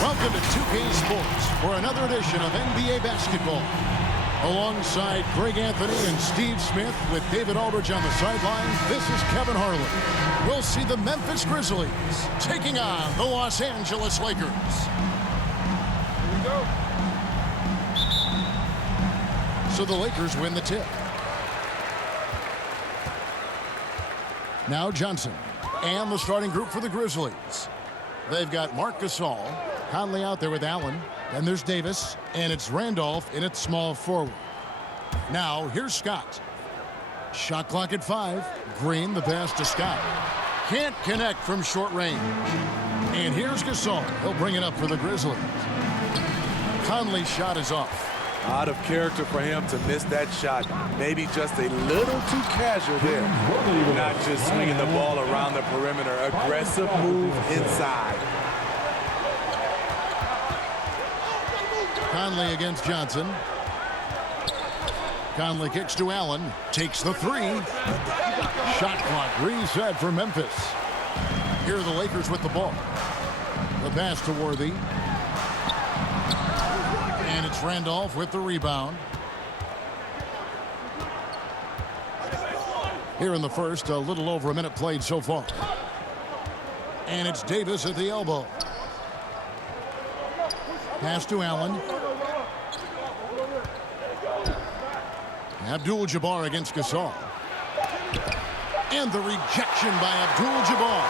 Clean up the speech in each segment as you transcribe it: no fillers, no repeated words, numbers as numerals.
Welcome to 2K Sports for another edition of NBA basketball. Alongside Greg Anthony and Steve Smith with David Aldridge on the sideline, this is Kevin Harlan. We'll see the Memphis Grizzlies taking on the Los Angeles Lakers. Here we go. So the Lakers win the tip. Now Johnson and the starting group for the Grizzlies. They've got Marc Gasol, Conley out there with Allen. Then there's Davis, and it's Randolph in its small forward. Now here's Scott. Shot clock at 5. Green, the pass to Scott. Can't connect from short range. And here's Gasol. He'll bring it up for the Grizzlies. Conley's shot is off. Out of character for him to miss that shot. Maybe just a little too casual there. Not just swinging the ball around the perimeter. Aggressive move inside. Conley against Johnson. Conley kicks to Allen. Takes the 3. Shot clock reset for Memphis. Here are the Lakers with the ball. The pass to Worthy. And it's Randolph with the rebound. Here in the first, a little over a minute played so far. And it's Davis at the elbow. Pass to Allen. Abdul-Jabbar against Gasol. And the rejection by Abdul-Jabbar.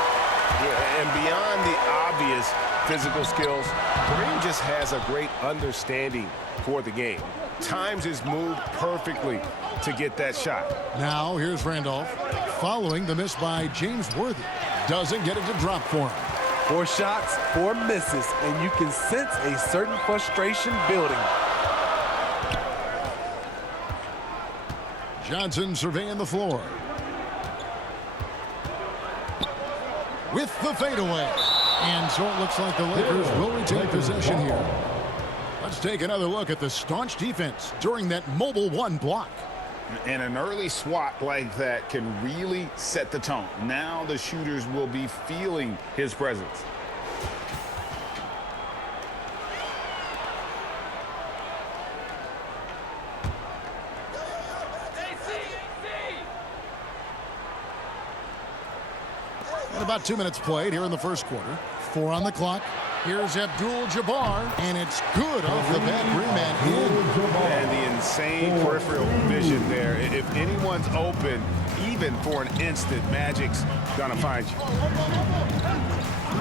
Yeah, and beyond the obvious physical skills, Kareem just has a great understanding for the game. Times his move perfectly to get that shot. Now here's Randolph following the miss by James Worthy. Doesn't get it to drop for him. 4 shots, 4 misses, and you can sense a certain frustration building. Johnson surveying the floor. With the fadeaway. And so it looks like the Lakers will retain possession here. Let's take another look at the staunch defense during that mobile 1 block. And an early swat like that can really set the tone. Now the shooters will be feeling his presence. And about 2 minutes played here in the first quarter. 4 on the clock. Here's Abdul-Jabbar, and it's good off the back rim and in. And the insane peripheral vision there. If anyone's open, even for an instant, Magic's gonna find you.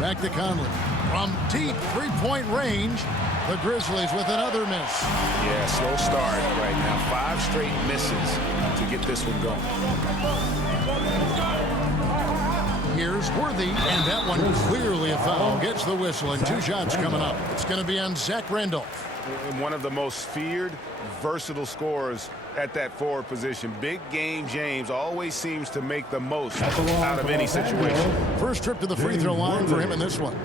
Back to Conley. From deep three-point range, the Grizzlies with another miss. Yeah, slow start right now. 5 straight misses to get this one going. Here's Worthy, and that one clearly a foul. Gets the whistle, and 2 shots coming up. It's going to be on Zach Randolph. One of the most feared, versatile scorers at that forward position. Big game James always seems to make the most out of any situation. First trip to the free throw line for him in this one.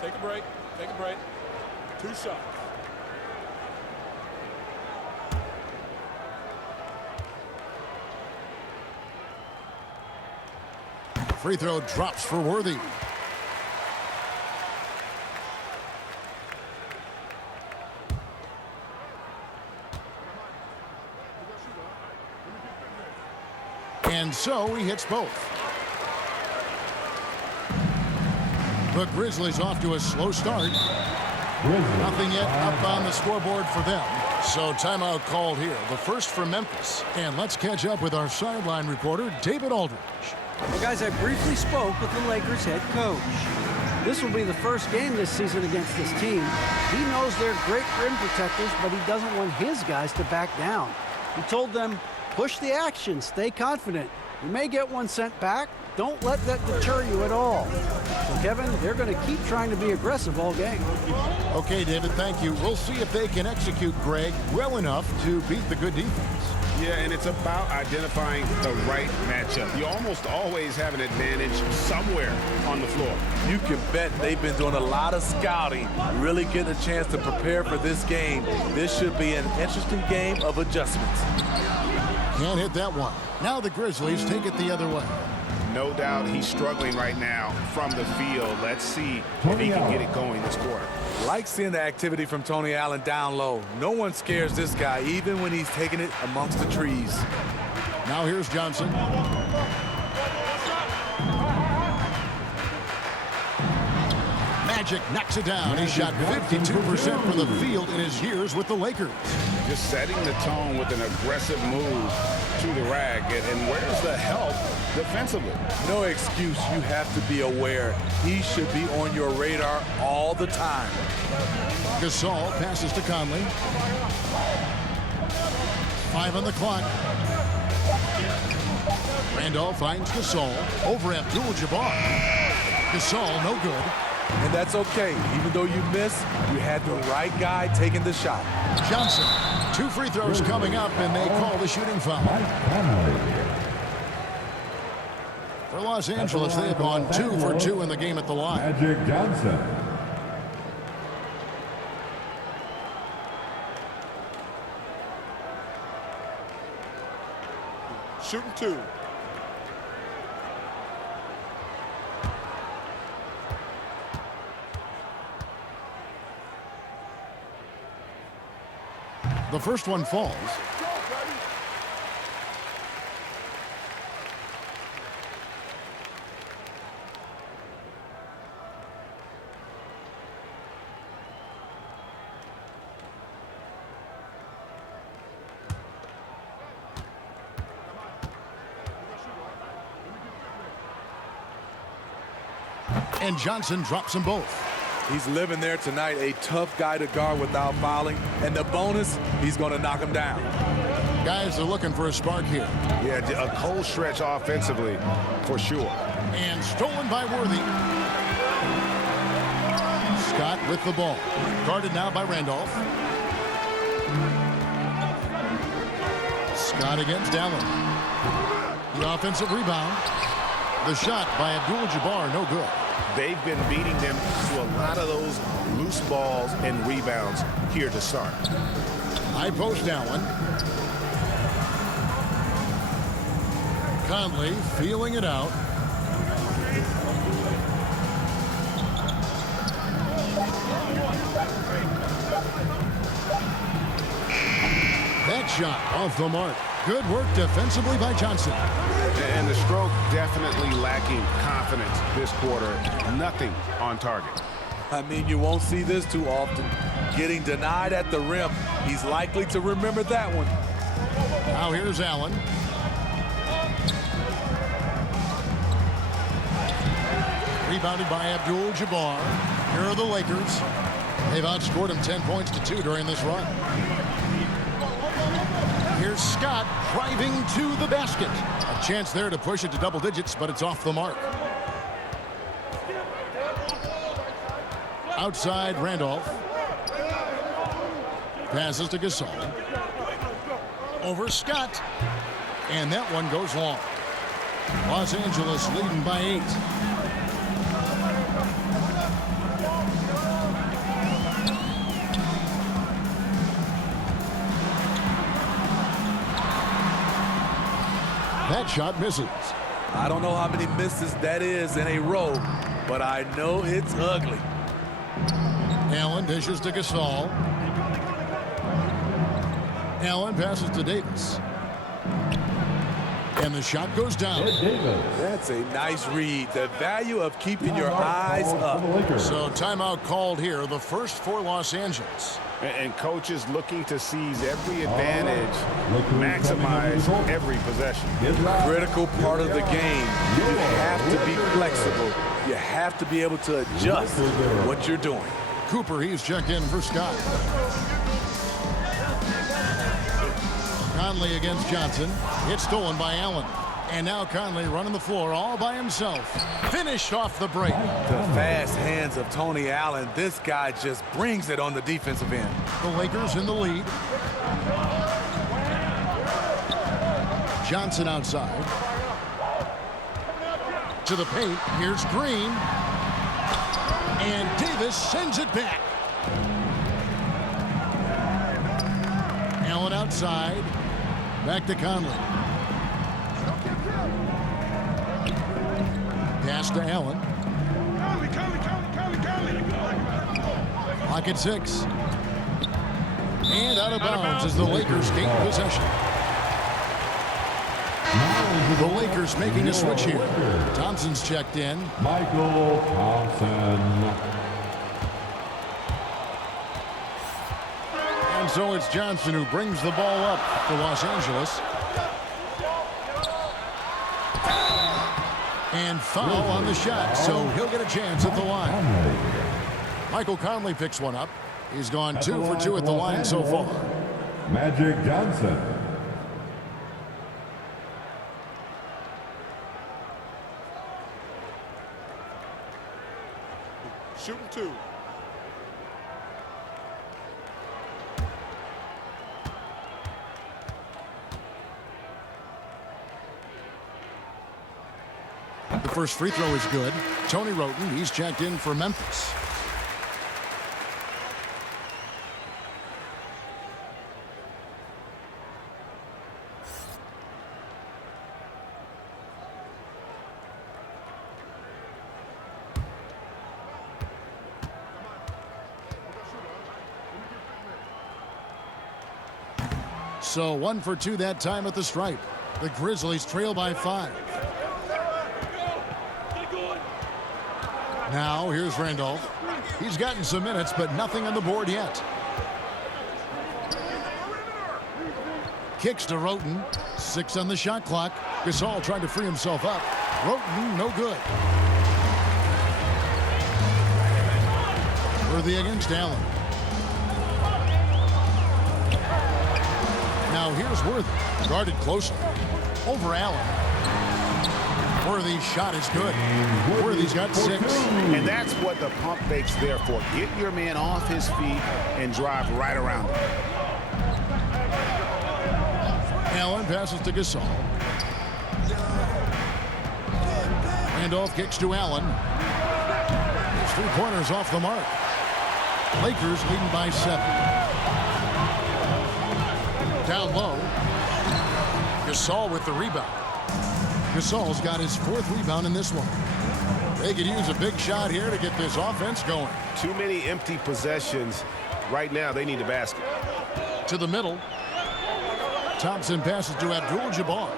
Take a break. Take a break. 2 shots. Free throw drops for Worthy. And so he hits both. The Grizzlies off to a slow start. Nothing yet up on the scoreboard for them. So timeout called here. The first for Memphis. And let's catch up with our sideline reporter, David Aldridge. Well, guys, I briefly spoke with the Lakers head coach. This will be the first game this season against this team. He knows they're great rim protectors, but he doesn't want his guys to back down. He told them, push the action, stay confident. You may get one sent back. Don't let that deter you at all. So, Kevin, they're going to keep trying to be aggressive all game. Okay, David, thank you. We'll see if they can execute Greg well enough to beat the good defense. Yeah, and it's about identifying the right matchup. You almost always have an advantage somewhere on the floor. You can bet they've been doing a lot of scouting, really getting a chance to prepare for this game. This should be an interesting game of adjustments. Can't hit that one. Now the Grizzlies take it the other way. No doubt he's struggling right now from the field. Let's see if he can get it going this quarter. Like seeing the activity from Tony Allen down low. No one scares this guy, even when he's taking it amongst the trees. Now here's Johnson. Magic knocks it down. He shot 52% from the field in his years with the Lakers. Just setting the tone with an aggressive move to the rack. And where's the help defensively? No excuse. You have to be aware. He should be on your radar all the time. Gasol passes to Conley. 5 on the clock. Randolph finds Gasol over Abdul-Jabbar. Gasol, no good. And that's okay. Even though you miss, you had the right guy taking the shot. Johnson, 2 free throws coming up, and they call the shooting foul. For Los Angeles, they have gone 2 for 2 in the game at the line. Magic Johnson. Shooting 2. The first one falls. And Johnson drops them both. He's living there tonight, a tough guy to guard without fouling. And the bonus, he's going to knock him down. Guys are looking for a spark here. Yeah, a cold stretch offensively for sure. And stolen by Worthy. Scott with the ball. Guarded now by Randolph. Scott against Allen. The offensive rebound. The shot by Abdul-Jabbar, no good. They've been beating them to a lot of those loose balls and rebounds here to start. High post Allen. Conley feeling it out. That shot off the mark. Good work defensively by Johnson. And the stroke definitely lacking confidence this quarter. Nothing on target. I mean, you won't see this too often. Getting denied at the rim. He's likely to remember that one. Now here's Allen. Rebounded by Abdul-Jabbar. Here are the Lakers. They've outscored him 10 points to 2 during this run. Here's Scott driving to the basket. A chance there to push it to double digits, but it's off the mark. Outside Randolph. Passes to Gasol. Over Scott. And that one goes long. Los Angeles leading by 8. That shot misses. I don't know how many misses that is in a row, but I know it's ugly. Allen dishes to Gasol. Allen passes to Davis. And the shot goes down. That's a nice read. The value of keeping your eyes up. So timeout called here, the first for Los Angeles. And coaches looking to seize every advantage, maximize every possession. Critical part of the game. You have to be flexible. You have to be able to adjust what you're doing. Cooper, he's checked in for Scott. Conley against Johnson. It's stolen by Allen. And now Conley running the floor all by himself. Finished off the break. The fast hands of Tony Allen. This guy just brings it on the defensive end. The Lakers in the lead. Johnson outside. To the paint. Here's Green. And Davis sends it back. Allen outside. Back to Conley. Pass to Allen. Clock at 6. And out of bounds as the Lakers gain possession. The Lakers making a switch here. Thompson's checked in. Michael Thompson. And so it's Johnson who brings the ball up for Los Angeles. And foul on the shot, so he'll get a chance at the line. Michael Conley picks one up. He's gone 2 for 2 at the line so far. Magic Johnson. Shooting 2. The first free throw is good. Tony Roten, he's checked in for Memphis. So 1 for 2 that time at the stripe. The Grizzlies trail by 5. Now here's Randolph. He's gotten some minutes, but nothing on the board yet. Kicks to Roten. 6 on the shot clock. Gasol trying to free himself up. Roten, no good. Worthy against Allen. Now here's Worthy. Guarded closely. Over Allen. Worthy's shot is good. Worthy's got 6. And that's what the pump fake's there for. Get your man off his feet and drive right around him. Allen passes to Gasol. Randolph kicks to Allen. His 3-pointers off the mark. Lakers leading by 7. Down low. Gasol with the rebound. Gasol's got his 4th rebound in this one. They could use a big shot here to get this offense going. Too many empty possessions. Right now, they need a basket. To the middle. Thompson passes to Abdul-Jabbar.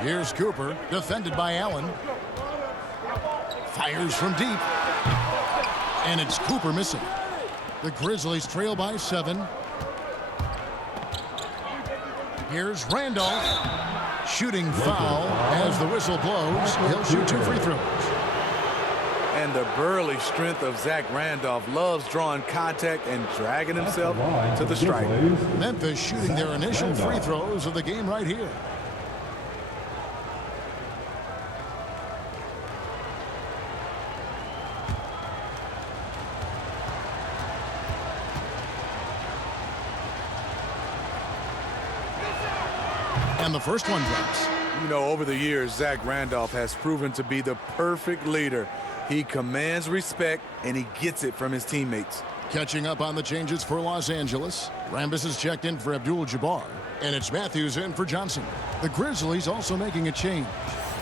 Here's Cooper, defended by Allen. Fires from deep. And it's Cooper missing. The Grizzlies trail by 7. Here's Randolph. Shooting foul as the whistle blows. He'll shoot 2 free throws. And the burly strength of Zach Randolph loves drawing contact and dragging himself to the stripe. Memphis shooting their initial free throws of the game right here. And the first one drops. You know, over the years, Zach Randolph has proven to be the perfect leader. He commands respect, and he gets it from his teammates. Catching up on the changes for Los Angeles. Rambis is checked in for Abdul-Jabbar. And it's Matthews in for Johnson. The Grizzlies also making a change.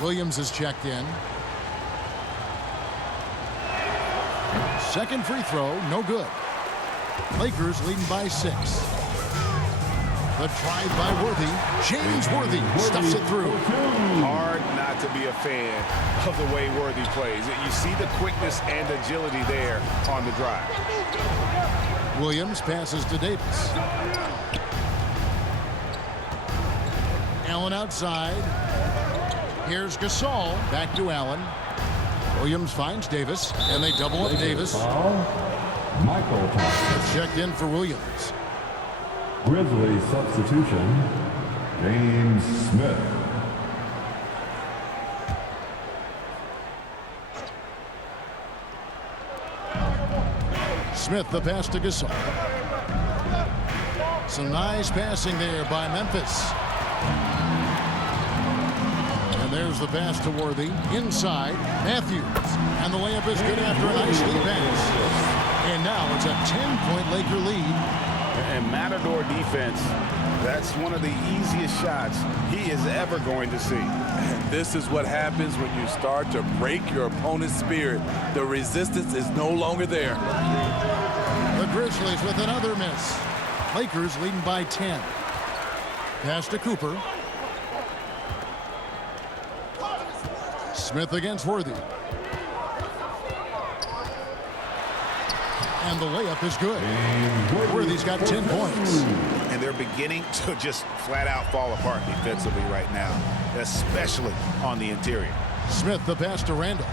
Williams is checked in. Second free throw, no good. Lakers leading by 6. The drive by Worthy. James Worthy stuffs it through. Hard not to be a fan of the way Worthy plays. You see the quickness and agility there on the drive. Williams passes to Davis. Allen outside. Here's Gasol. Back to Allen. Williams finds Davis, and they double up Davis. Michael Thompson. Checked in for Williams. Grizzlies substitution. James Smith. Smith the pass to Gasol. Some nice passing there by Memphis. There's the pass to Worthy. Inside, Matthews. And the layup is good after a nice lead pass. And now it's a 10-point Laker lead. And Matador defense, that's one of the easiest shots he is ever going to see. And this is what happens when you start to break your opponent's spirit. The resistance is no longer there. The Grizzlies with another miss. Lakers leading by 10. Pass to Cooper. Smith against Worthy. And the layup is good. Worthy's got 10 points. And they're beginning to just flat out fall apart defensively right now, especially on the interior. Smith the pass to Randall.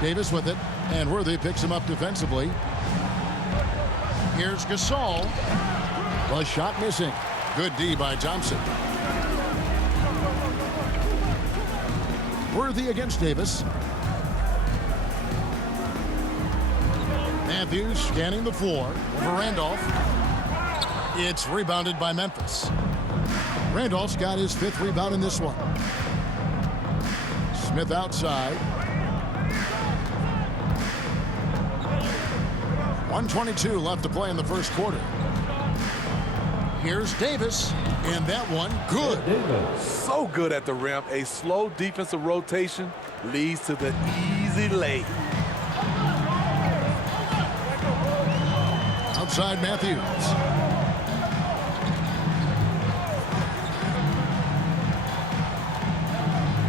Davis with it, and Worthy picks him up defensively. Here's Gasol. The shot missing. Good D by Thompson. Worthy against Davis. Matthews scanning the floor over Randolph. It's rebounded by Memphis. Randolph's got his 5th rebound in this one. Smith outside. 1:22 left to play in the first quarter. Here's Davis, and that one good. So good at the rim. A slow defensive rotation leads to the easy lay. Outside Matthews.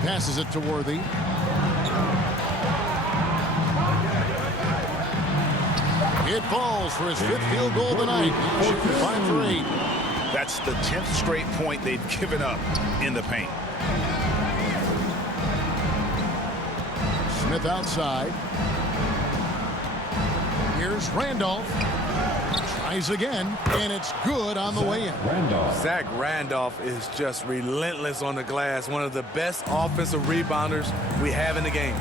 Passes it to Worthy. It falls for his 5th field goal of the night. Shooting 5 for 8. That's the 10th straight point they've given up in the paint. Smith outside. Here's Randolph. Tries again, and it's good on the way in. Zach Randolph is just relentless on the glass. One of the best offensive rebounders we have in the game.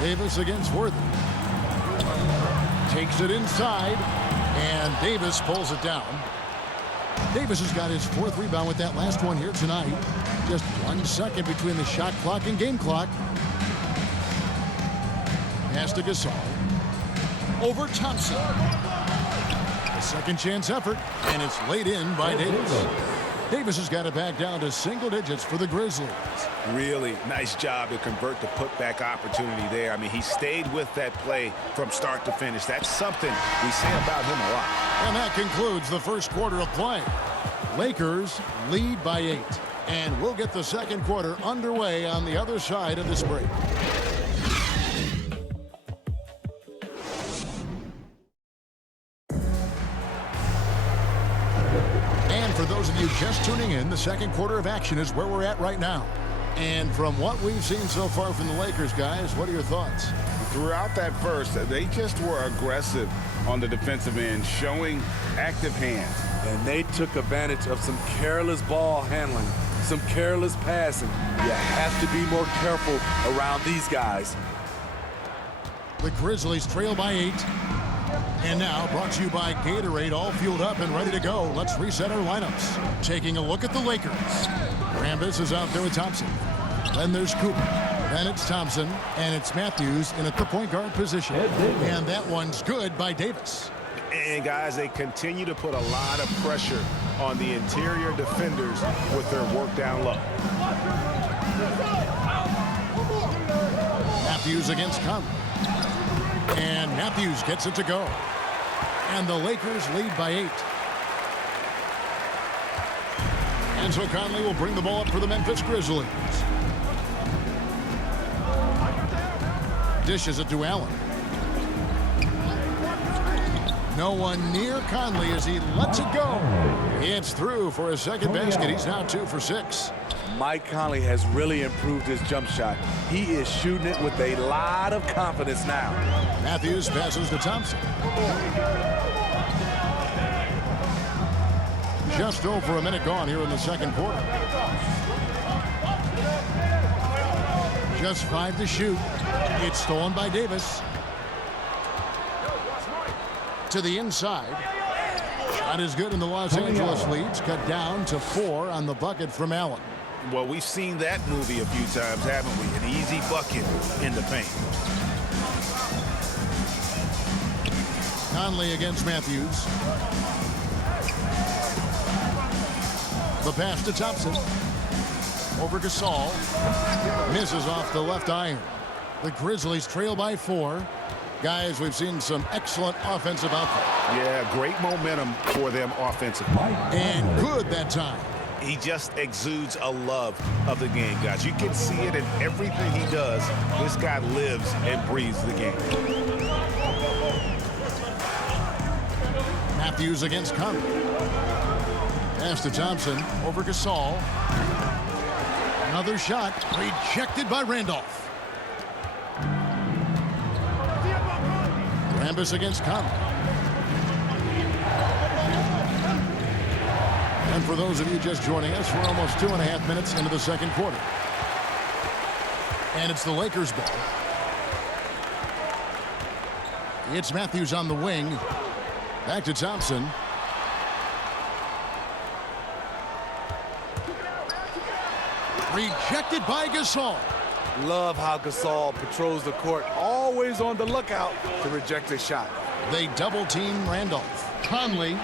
Davis against Worthy. Takes it inside, and Davis pulls it down. Davis has got his 4th rebound with that last one here tonight. Just 1 second between the shot clock and game clock. Pass to Gasol. Over Thompson. A second chance effort, and it's laid in by Davis. Davis has got it back down to single digits for the Grizzlies. Really nice job to convert the putback opportunity there. I mean, he stayed with that play from start to finish. That's something we say about him a lot. And that concludes the first quarter of play. Lakers lead by 8. And we'll get the second quarter underway on the other side of this break. For those of you just tuning in, the second quarter of action is where we're at right now. And from what we've seen so far from the Lakers, guys, what are your thoughts? Throughout that first, they just were aggressive on the defensive end, showing active hands. And they took advantage of some careless ball handling, some careless passing. You have to be more careful around these guys. The Grizzlies trail by 8. And now, brought to you by Gatorade, all fueled up and ready to go. Let's reset our lineups. Taking a look at the Lakers. Rambis is out there with Thompson. Then there's Cooper. Then it's Thompson. And it's Matthews in at the point guard position. And that one's good by Davis. And, guys, they continue to put a lot of pressure on the interior defenders with their work down low. Matthews against Conley. And Matthews gets it to go. And the Lakers lead by 8. And so Conley will bring the ball up for the Memphis Grizzlies. Dishes it to Allen. No one near Conley as he lets it go. It's through for his second basket. He's now 2 for 6. Mike Conley has really improved his jump shot. He is shooting it with a lot of confidence now. Matthews passes to Thompson. Just over a minute gone here in the second quarter. Just 5 to shoot. It's stolen by Davis. To the inside. Not as good in the Los Angeles leads. Cut down to 4 on the bucket from Allen. Well, we've seen that movie a few times, haven't we? An easy bucket in the paint. Conley against Matthews. The pass to Thompson. Over Gasol. Misses off the left iron. The Grizzlies trail by 4. Guys, we've seen some excellent offensive output. Yeah, great momentum for them offensively. And good that time. He just exudes a love of the game, guys. You can see it in everything he does. This guy lives and breathes the game. Matthews against Conley. Pass to Thompson. Over Gasol. Another shot. Rejected by Randolph. Rambis against Conley. And for those of you just joining us, we're almost 2.5 minutes into the second quarter. And it's the Lakers' ball. It's Matthews on the wing. Back to Thompson. Rejected by Gasol. Love how Gasol patrols the court, always on the lookout to reject a shot. They double team Randolph. Conley.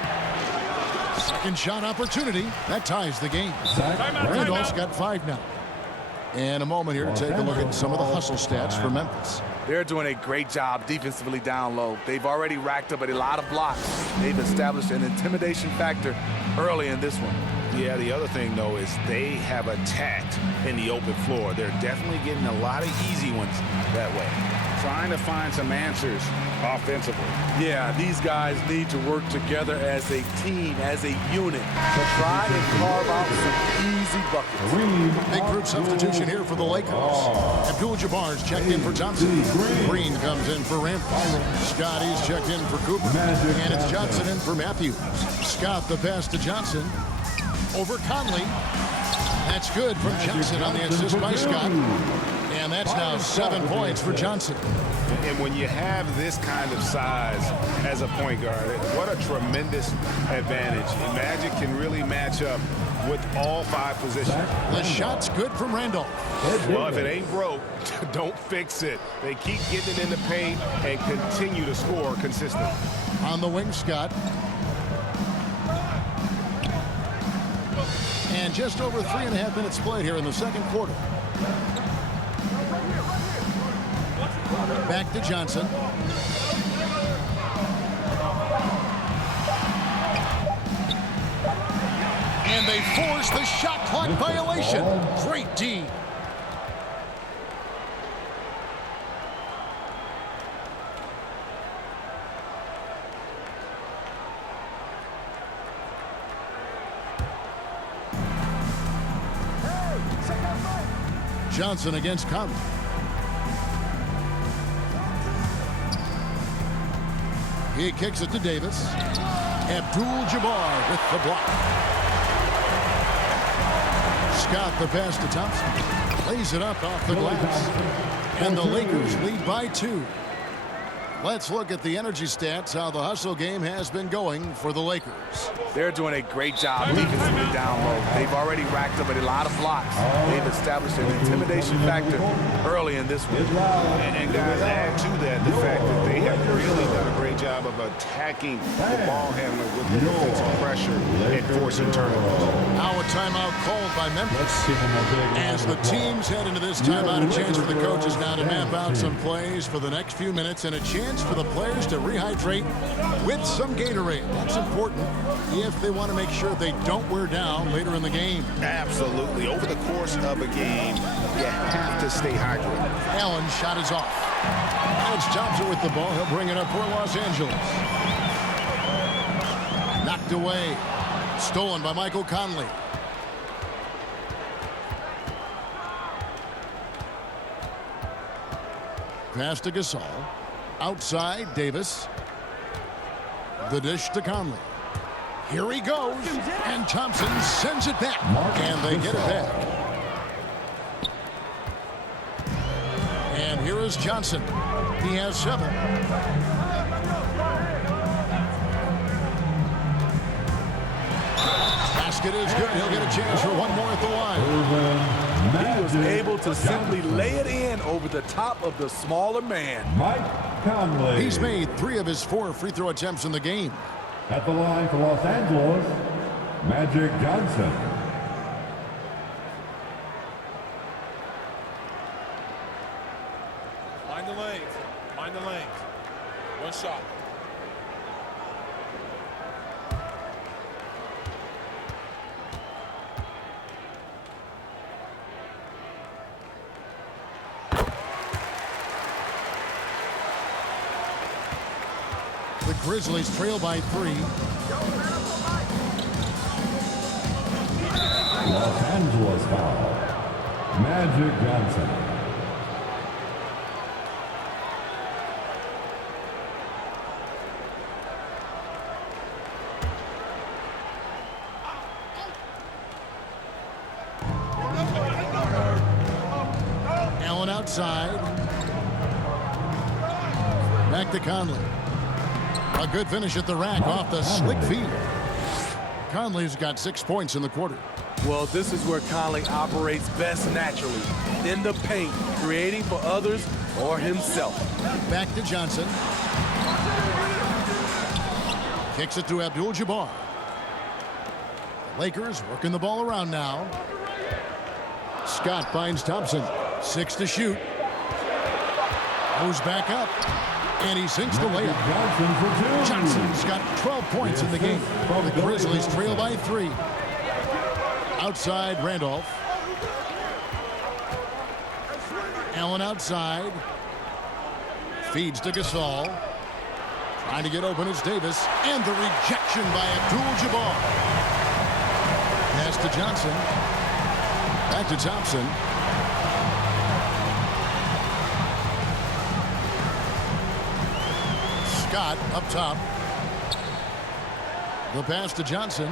Second shot opportunity. That ties the game. Randolph's got 5 now. And a moment here to take a look at some of the hustle stats for Memphis. They're doing a great job defensively down low. They've already racked up a lot of blocks. They've established an intimidation factor early in this one. Yeah, the other thing, though, is they have attacked in the open floor. They're definitely getting a lot of easy ones that way. Trying to find some answers offensively. Yeah, these guys need to work together as a team, as a unit, to try and carve out some easy buckets. Big group substitution here for the Lakers. Abdul-Jabbar's checked in for Thompson. Green comes in for Rambis. Scotty's checked in for Cooper. And it's Johnson in for Matthews. Scott the pass to Johnson. Over Conley. That's good from Johnson on the assist by Scott. And that's now 7 points for Johnson. And when you have this kind of size as a point guard, what a tremendous advantage. Magic can really match up with all 5 positions. The shot's good from Randolph. Well, if it ain't broke, don't fix it. They keep getting it in the paint and continue to score consistently. On the wing, Scott. And just over 3.5 minutes played here in the second quarter. Back to Johnson. And they force the shot clock violation. Great D. Johnson against Conley. He kicks it to Davis. Abdul-Jabbar with the block. Scott the pass to Thompson. Lays it up off the glass. And the Lakers lead by 2. Let's look at the energy stats, how the hustle game has been going for the Lakers. They're doing a great job defensively down low. They've already racked up a lot of blocks. They've established an intimidation factor early in this one. And guys, add to that the fact that they have really done a great job of attacking the ball handler with the defensive pressure and forcing turnovers. Now a timeout called by Memphis. As the teams head into this timeout, a chance for the coaches now to map out some plays for the next few minutes and a chance for the players to rehydrate with some Gatorade. That's important if they want to make sure they don't wear down later in the game. Absolutely. Over the course of a game, you have to stay hydrated. Allen's shot is off. It's Thompson with the ball. He'll bring it up for Los Angeles. Knocked away. Stolen by Michael Conley. Pass to Gasol. Outside, Davis. The dish to Conley. Here he goes. And Thompson sends it back. And they get it back. And here is Johnson. He has 7. basket is good. He'll get a chance for one more at the line. He was able to simply lay it in over the top of the smaller man. Mike Conley. He's made 3 of his 4 free throw attempts in the game. At the line for Los Angeles, Magic Johnson. Mind the lanes. Mind the lanes. One shot. The Grizzlies trail by 3. Los Angeles foul. Magic Johnson. Allen outside. Back to Conley. A good finish at the rack off the slick feed. Conley's got 6 points in the quarter. Well, this is where Conley operates best naturally, in the paint, creating for others or himself. Back to Johnson. Kicks it to Abdul-Jabbar. Lakers working the ball around now. Scott finds Thompson. 6 to shoot. Goes back up. And he sinks the layup. Johnson's got 12 points in the game. The Grizzlies trail by 3. Outside Randolph. Allen outside. Feeds to Gasol. Trying to get open is Davis. And the rejection by Abdul-Jabbar. Pass to Johnson. Back to Thompson. Scott up top. The pass to Johnson.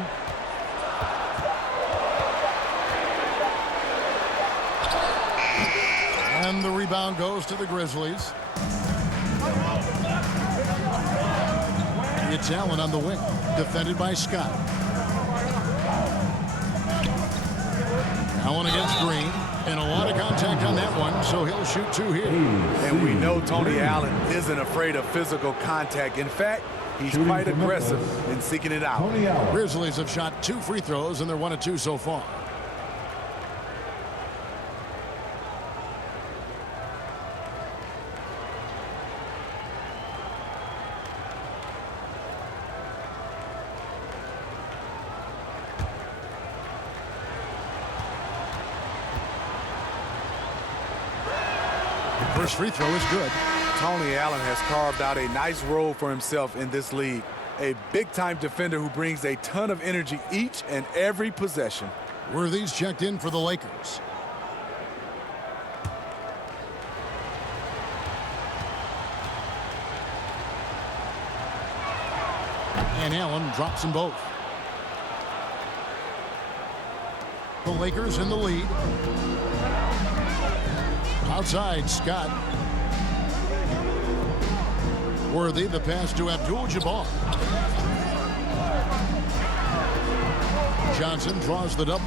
And the rebound goes to the Grizzlies. It's Allen on the wing. Defended by Scott. Allen against Green. And a lot of contact on that one, so he'll shoot 2 here. And we know Tony Allen isn't afraid of physical contact. In fact, he's quite aggressive in seeking it out. Grizzlies have shot 2 free throws, and they're 1 of 2 so far. First free throw is good. Tony Allen has carved out a nice role for himself in this league. A big-time defender who brings a ton of energy each and every possession. Worthy's checked in for the Lakers. And Allen drops them both. The Lakers in the lead. Outside, Scott. Worthy, the pass to Abdul-Jabbar. Johnson draws the double.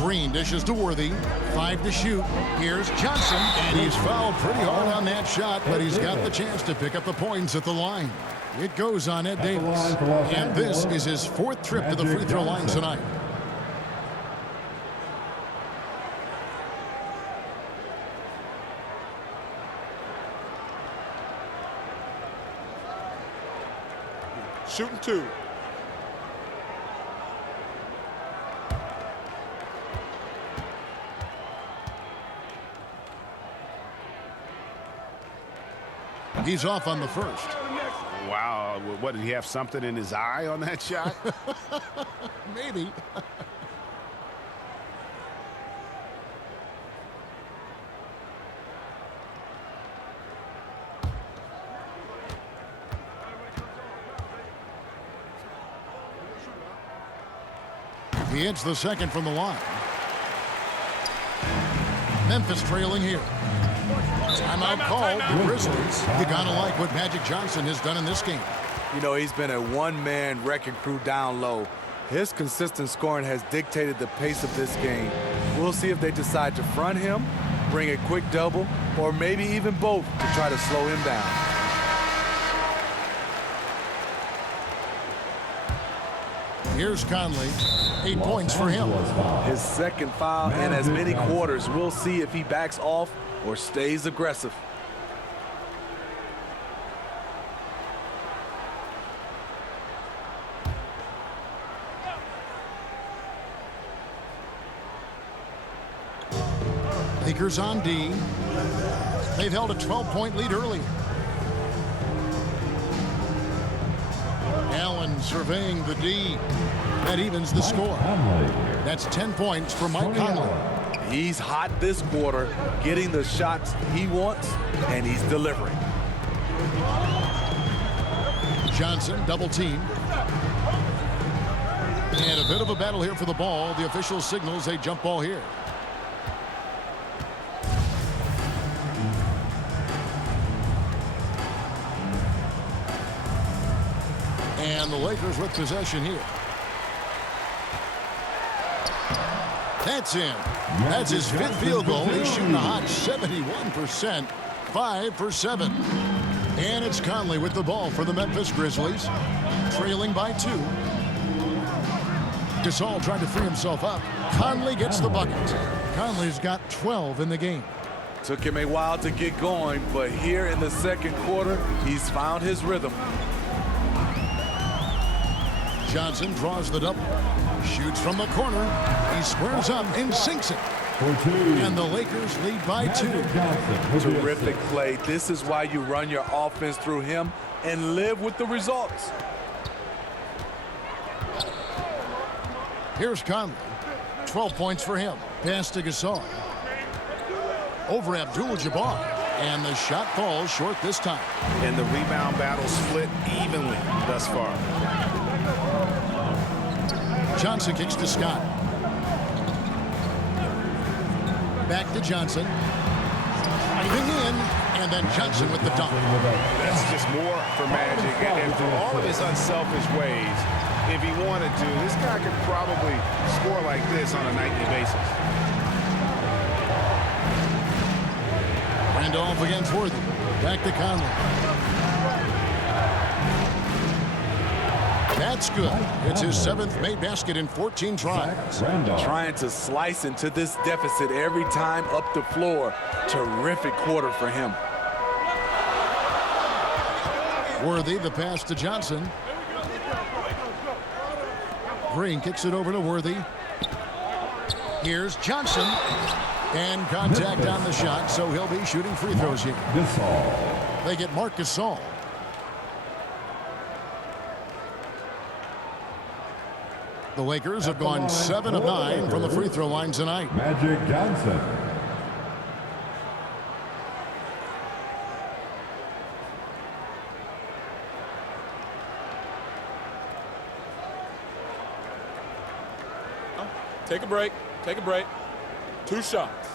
Green dishes to Worthy. 5 to shoot. Here's Johnson, and he's fouled pretty hard on that shot, but he's got the chance to pick up the points at the line. It goes on Ed Davis, and this is his 4th trip to the free throw line tonight. Shooting 2. He's off on the first. Wow, what, did he have something in his eye on that shot? Maybe. He hits the second from the line. Memphis trailing here. Timeout called. The Grizzlies. You gotta like what Magic Johnson has done in this game. You know, he's been a one-man wrecking crew down low. His consistent scoring has dictated the pace of this game. We'll see if they decide to front him, bring a quick double, or maybe even both to try to slow him down. Here's Conley. 8 points for him. His second foul in as many quarters. We'll see if he backs off or stays aggressive. Lakers on D. They've held a 12-point lead early. Allen surveying the D. That evens the score. That's 10 points for Mike Conley. He's hot this quarter, getting the shots he wants, and he's delivering. Johnson double teamed. And a bit of a battle here for the ball. The official signals a jump ball here. And the Lakers with possession here. That's in. That's his 5th field goal. He's shooting a hot 71%. 5 for 7. And it's Conley with the ball for the Memphis Grizzlies. Trailing by 2. Gasol trying to free himself up. Conley gets the bucket. Conley's got 12 in the game. Took him a while to get going, but here in the second quarter, he's found his rhythm. Johnson draws the double. Shoots from the corner. He squares up and sinks it. And the Lakers lead by 2. Terrific play. This is why you run your offense through him and live with the results. Here's Conley. 12 points for him. Pass to Gasol. Over Abdul-Jabbar. And the shot falls short this time. And the rebound battle split evenly thus far. Johnson kicks to Scott. Back to Johnson. Driving in, and then Johnson with the dunk. That's just more for Magic. And for all of his unselfish ways, if he wanted to, this guy could probably score like this on a nightly basis. Randolph against Worthy. Back to Conley. That's good. It's his 7th made basket in 14 tries. Trying to slice into this deficit every time up the floor. Terrific quarter for him. Worthy, the pass to Johnson. Green kicks it over to Worthy. Here's Johnson. And contact on the shot, so he'll be shooting free throws here. They get Marc Gasol. The Lakers have gone 7 of 9 from the free throw line tonight. Magic Johnson. Take a break. Take a break. 2 shots.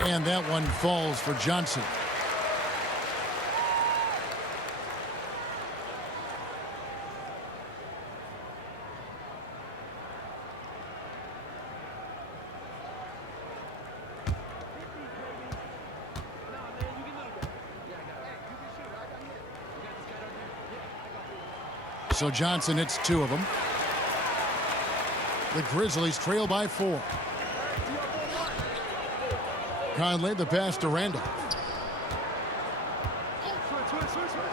And that one falls for Johnson. So Johnson hits 2 of them. The Grizzlies trail by 4. Conley, the pass to Randolph.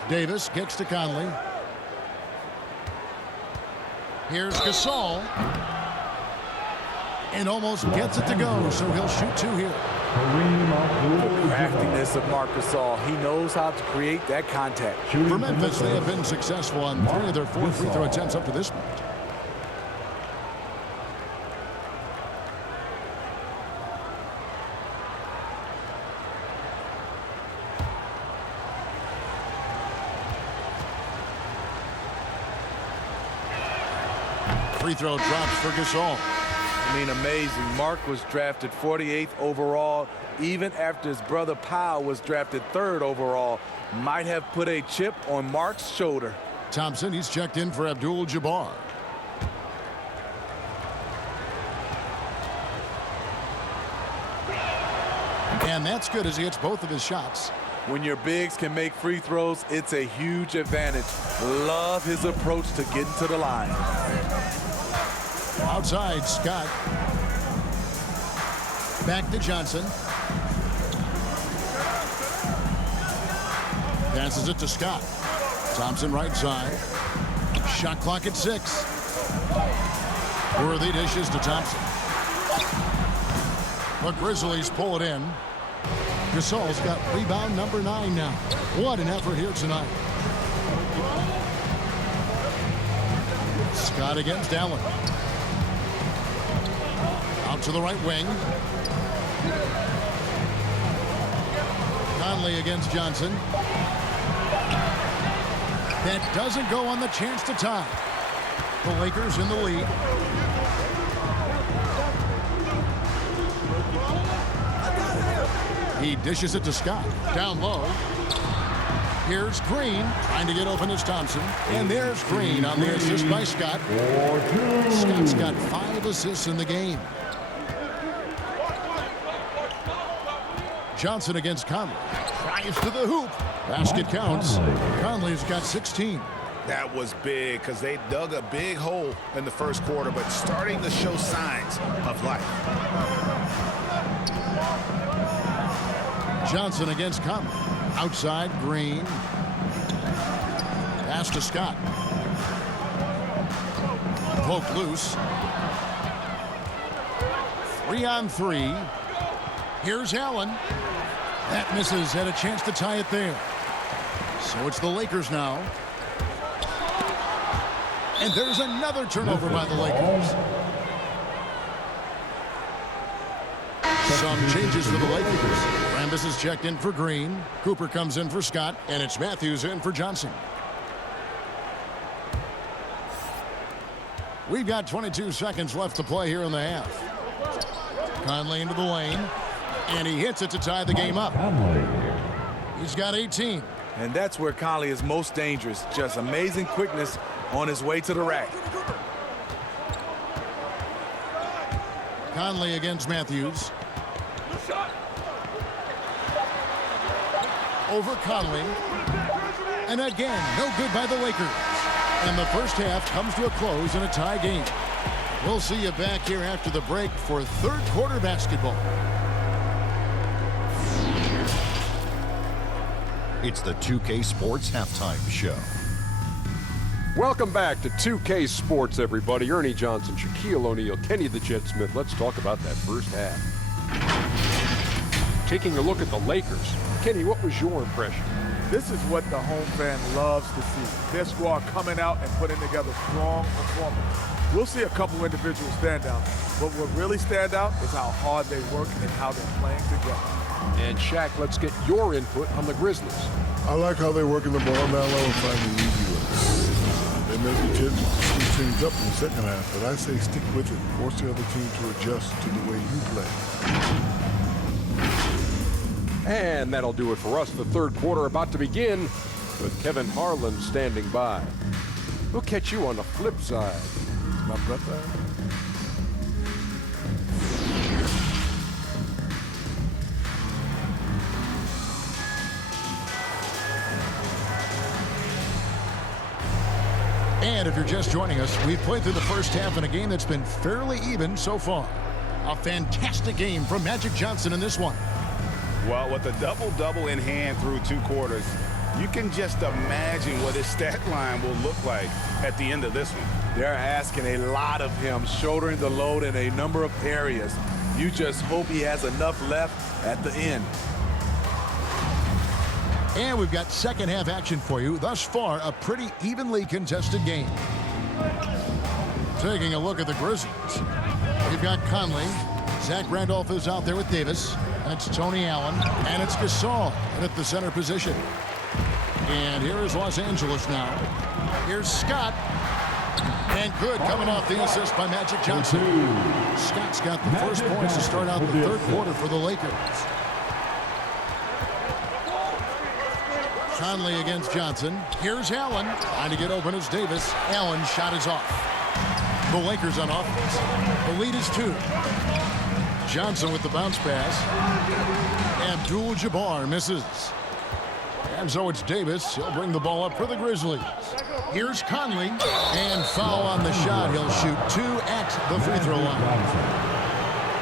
Davis kicks to Conley. Here's Gasol. And almost gets it to go, so he'll shoot 2 here. Craftiness of Marc Gasol. He knows how to create that contact. For Memphis, they have been successful on 3 of their 4 free throw attempts up to this point. Free throw drops for Gasol. I mean, amazing. Mark was drafted 48th overall. Even after his brother Powell was drafted 3rd overall, might have put a chip on Mark's shoulder. Thompson, he's checked in for Abdul-Jabbar. And that's good as he hits both of his shots. When your bigs can make free throws, it's a huge advantage. Love his approach to getting to the line. Outside, Scott. Back to Johnson. Passes it to Scott. Thompson right side. Shot clock at 6. Worthy dishes to Thompson. The Grizzlies pull it in. Gasol's got rebound number 9 now. What an effort here tonight. Scott against Allen. Out to the right wing. Conley against Johnson. That doesn't go on the chance to tie. The Lakers in the lead. He dishes it to Scott. Down low. Here's Green trying to get open as Thompson. And there's Green on the assist by Scott. Scott's got 5 assists in the game. Johnson against Conley. Drives to the hoop. Basket counts. Conley's got 16. That was big because they dug a big hole in the first quarter, but starting to show signs of life. Johnson against Conley. Outside, Green. Pass to Scott. Poked loose. 3 on 3. Here's Allen. That misses. Had a chance to tie it there. So it's the Lakers now. And there's another turnover by the Lakers. Some changes for the Lakers. Rambis is checked in for Green. Cooper comes in for Scott. And it's Matthews in for Johnson. We've got 22 seconds left to play here in the half. Conley into the lane. And he hits it to tie the game up. He's got 18. And that's where Conley is most dangerous. Just amazing quickness on his way to the rack. Conley against Matthews. Over Conley. And again, no good by the Lakers. And the first half comes to a close in a tie game. We'll see you back here after the break for third quarter basketball. It's the 2K Sports Halftime Show. Welcome back to 2K Sports, everybody. Ernie Johnson, Shaquille O'Neal, Kenny the Jet Smith. Let's talk about that first half. Taking a look at the Lakers. Kenny, what was your impression? This is what the home fan loves to see. Their squad coming out and putting together strong performance. We'll see a couple individual standouts, but what really stand out is how hard they work and how they're playing together. And Shaq, let's get your input on the Grizzlies. I like how they're working the ball down low and finding easy looks. They may be switch things up in the second half, but I say stick with it. Force the other team to adjust to the way you play. And that'll do it for us. The third quarter about to begin with Kevin Harlan standing by. We'll catch you on the flip side. My brother. And if you're just joining us, we've played through the first half in a game that's been fairly even so far. A fantastic game from Magic Johnson in this one. Well, with a double-double in hand through 2 quarters, you can just imagine what his stat line will look like at the end of this one. They're asking a lot of him, shouldering the load in a number of areas. You just hope he has enough left at the end. And we've got second half action for you. Thus far, a pretty evenly contested game. Taking a look at the Grizzlies. We've got Conley. Zach Randolph is out there with Davis. That's Tony Allen. And it's Gasol at the center position. And here is Los Angeles now. Here's Scott. And good coming off the assist by Magic Johnson. Scott's got the first points to start out the third quarter for the Lakers. Conley against Johnson. Here's Allen. Trying to get open as Davis. Allen's shot is off. The Lakers on offense. The lead is 2. Johnson with the bounce pass. Abdul-Jabbar misses. And so it's Davis. He'll bring the ball up for the Grizzlies. Here's Conley. And foul on the shot. He'll shoot 2 at the free throw line.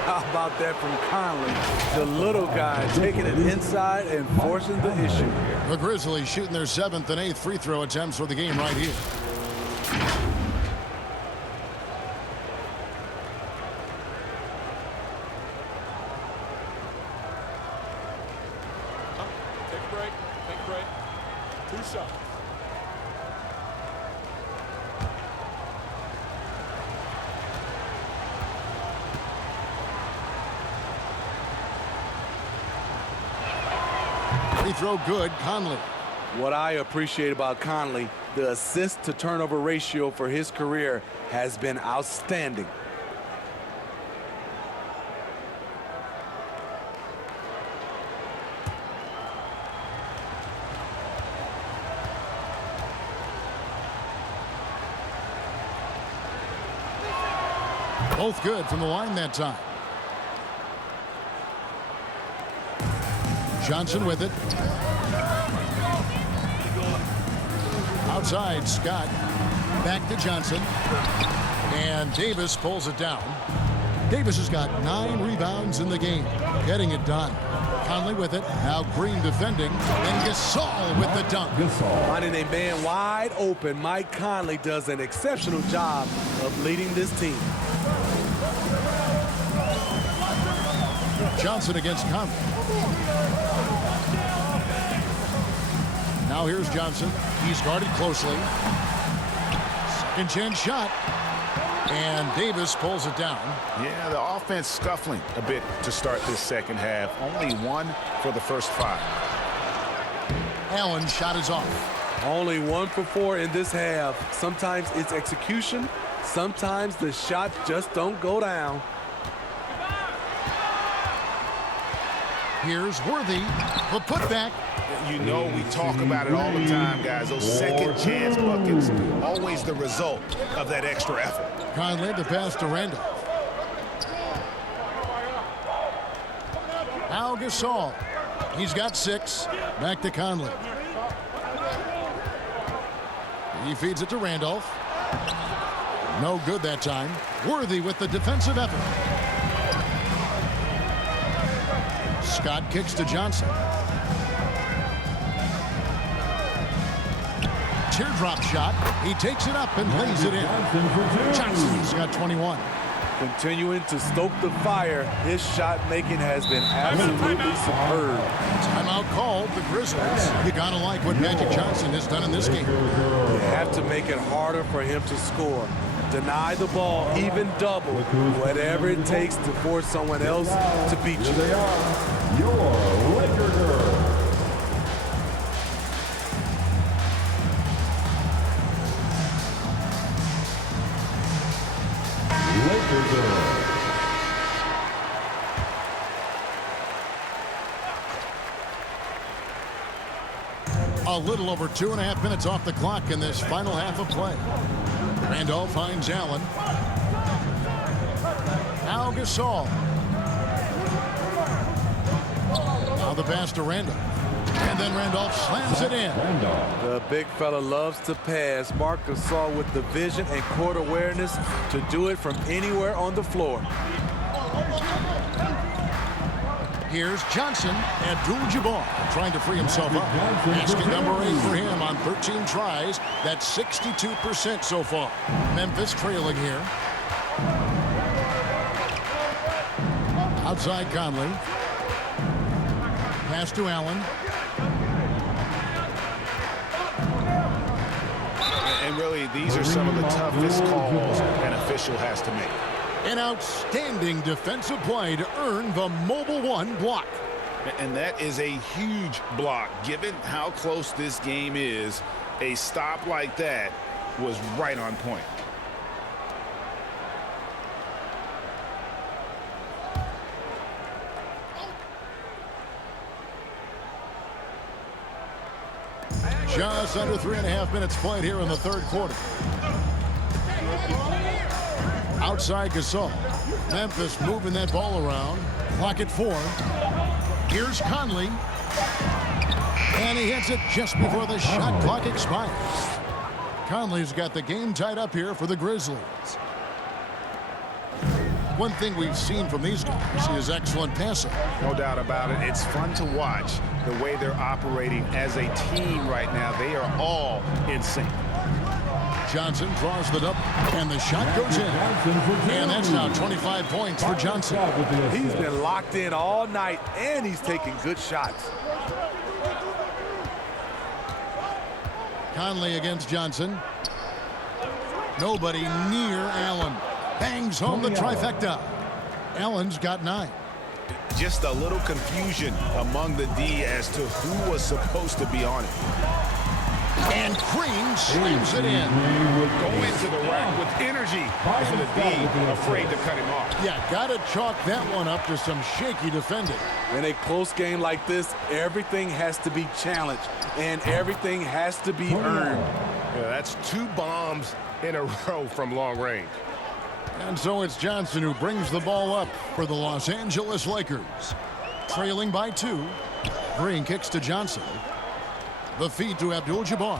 How about that from Conley? The little guy taking it inside and forcing the issue. The Grizzlies shooting their 7th and 8th free throw attempts for the game right here. Take a break. Take a break. 2 shots. Free throw good, Conley. What I appreciate about Conley, the assist to turnover ratio for his career has been outstanding. Both good from the line that time. Johnson with it. Outside, Scott. Back to Johnson. And Davis pulls it down. Davis has got 9 rebounds in the game. Getting it done. Conley with it. Now Green defending. And Gasol with the dunk. Finding a man wide open, Mike Conley does an exceptional job of leading this team. Johnson against Conley. Now here's Johnson. He's guarded closely. Second chance shot. And Davis pulls it down. Yeah, the offense scuffling a bit to start this second half. Only 1 for the first 5. Allen's shot is off. Only 1 for 4 in this half. Sometimes it's execution. Sometimes the shots just don't go down. Here's Worthy. The putback. You know we talk about it all the time, guys. Those second chance buckets, always the result of that extra effort. Conley the pass to Randolph. Now Gasol. He's got 6. Back to Conley. He feeds it to Randolph. No good that time. Worthy with the defensive effort. Scott kicks to Johnson. Teardrop shot. He takes it up and lays it in. Johnson's got 21. Continuing to stoke the fire, his shot making has been absolutely superb. Timeout called, the Grizzlies. You gotta like what Magic Johnson has done in this game. You have to make it harder for him to score. Deny the ball, even double, whatever it takes to force someone else to beat you. They are your Laker girls. Laker girls. A little over 2.5 minutes off the clock in this final half of play. Randolph finds Allen. Now Gasol. Now the pass to Randolph. And then Randolph slams it in. The big fella loves to pass. Marc Gasol with the vision and court awareness to do it from anywhere on the floor. Here's Johnson. Abdul-Jabbar trying to free himself up. Basket number 8 for him on 13 tries. That's 62% so far. Memphis trailing here. Outside Conley. Pass to Allen. And really, these are some of the toughest calls an official has to make. An outstanding defensive play to earn the Mobile 1 block. And that is a huge block. Given how close this game is, a stop like that was right on point. Just under 3.5 minutes played here in the third quarter. Outside Gasol. Memphis moving that ball around. Clock at 4. Here's Conley. And he hits it just before the shot clock expires. Conley's got the game tied up here for the Grizzlies. One thing we've seen from these guys is excellent passing. No doubt about it. It's fun to watch the way they're operating as a team right now. They are all in sync. Johnson draws the double, and the shot goes in. And that's now 25 points for Johnson. He's been locked in all night, and he's taking good shots. Conley against Johnson. Nobody near Allen. Bangs home the trifecta. Allen's got 9. Just a little confusion among the D as to who was supposed to be on it. And Green slams it in. Go into the rack with energy, and the D afraid to cut him off. Yeah, got to chalk that one up to some shaky defending. In a close game like this, everything has to be challenged, and everything has to be earned. Yeah, that's 2 bombs in a row from long range. And so it's Johnson who brings the ball up for the Los Angeles Lakers. Trailing by 2. Green kicks to Johnson. The feed to Abdul-Jabbar.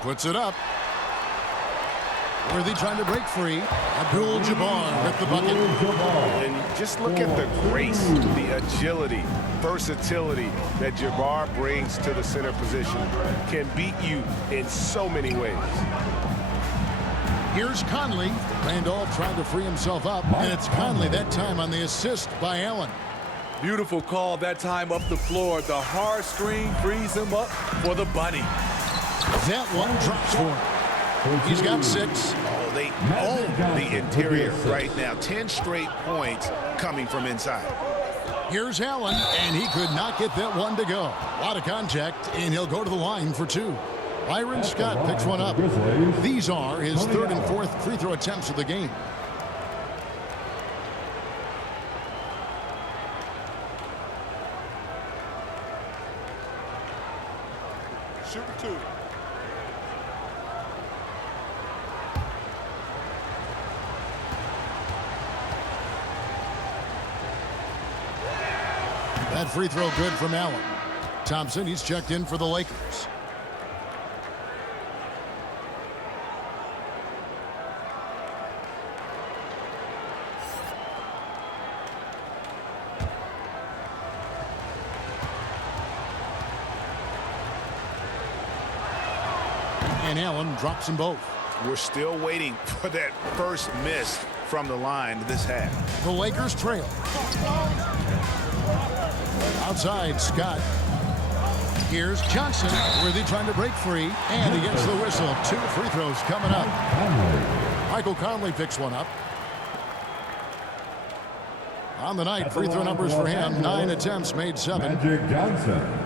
Puts it up. Worthy trying to break free. Abdul-Jabbar with the bucket. And just look at the grace, the agility, versatility that Jabbar brings to the center position. Can beat you in so many ways. Here's Conley. Randolph trying to free himself up. And it's Conley that time on the assist by Allen. Beautiful call that time up the floor. The hard screen frees him up for the bunny. That one drops for him. He's got 6. Oh, they own the interior right now. 10 straight points coming from inside. Here's Allen, and he could not get that one to go. A lot of contact, and he'll go to the line for 2. Byron Scott picks one up. These are his 3rd and 4th free throw attempts of the game. Shooting 2. That free throw good from Allen. Thompson, he's checked in for the Lakers. And Allen drops them both. We're still waiting for that first miss from the line this half. The Lakers trail. Outside, Scott. Here's Johnson. Worthy trying to break free. And he gets the whistle. 2 free throws coming up. Michael Conley picks one up. On the night, free throw numbers for him. 9 attempts, made 7. Magic Johnson.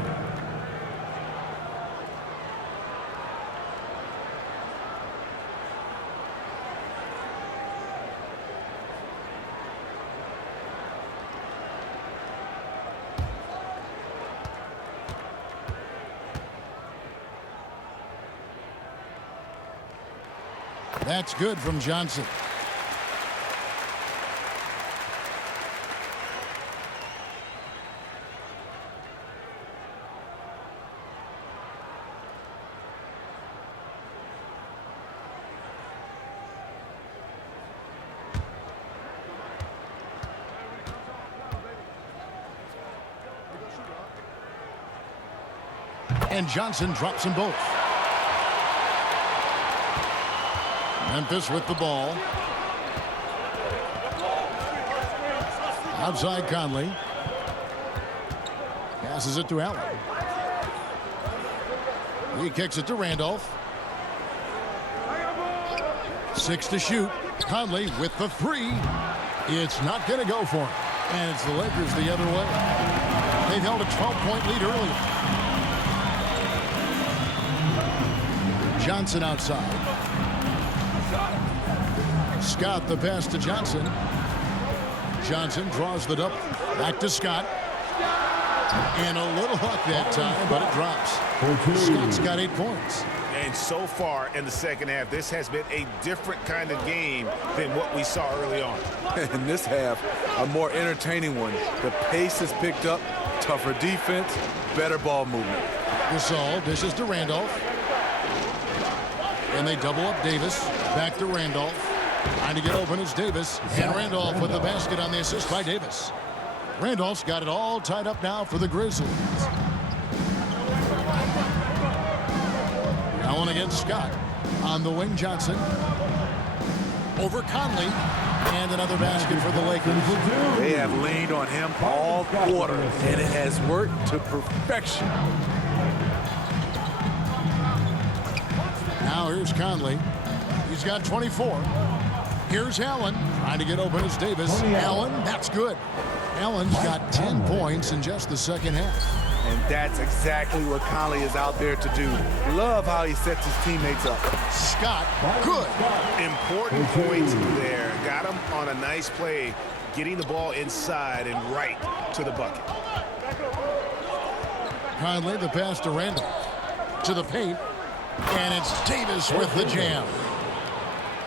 That's good from Johnson. And Johnson drops them both. Memphis with the ball. Outside Conley. Passes it to Allen. He kicks it to Randolph. 6 to shoot. Conley with the 3. It's not going to go for him. And it's the Lakers the other way. They've held a 12-point lead earlier. Johnson outside. Scott the pass to Johnson. Johnson draws the double. Back to Scott. And a little luck that time, but it drops. Scott's got 8 points. And so far in the second half, this has been a different kind of game than what we saw early on. In this half, a more entertaining one. The pace has picked up, tougher defense, better ball movement. Gasol dishes to Randolph. And they double up Davis. Back to Randolph. Trying to get open is Davis. And Randolph with the basket on the assist by Davis. Randolph's got it all tied up now for the Grizzlies. Allen against Scott. On the wing, Johnson. Over Conley. And another basket for the Lakers. They have leaned on him all quarter, and it has worked to perfection. Now here's Conley. He's got 24. Here's Allen. Trying to get open is Davis. Allen, that's good. Allen's got 10 points in just the second half. And that's exactly what Conley is out there to do. Love how he sets his teammates up. Scott, good. Important points there. Got him on a nice play, getting the ball inside and right to the bucket. Conley, the pass to Randolph. To the paint. And it's Davis with the jam.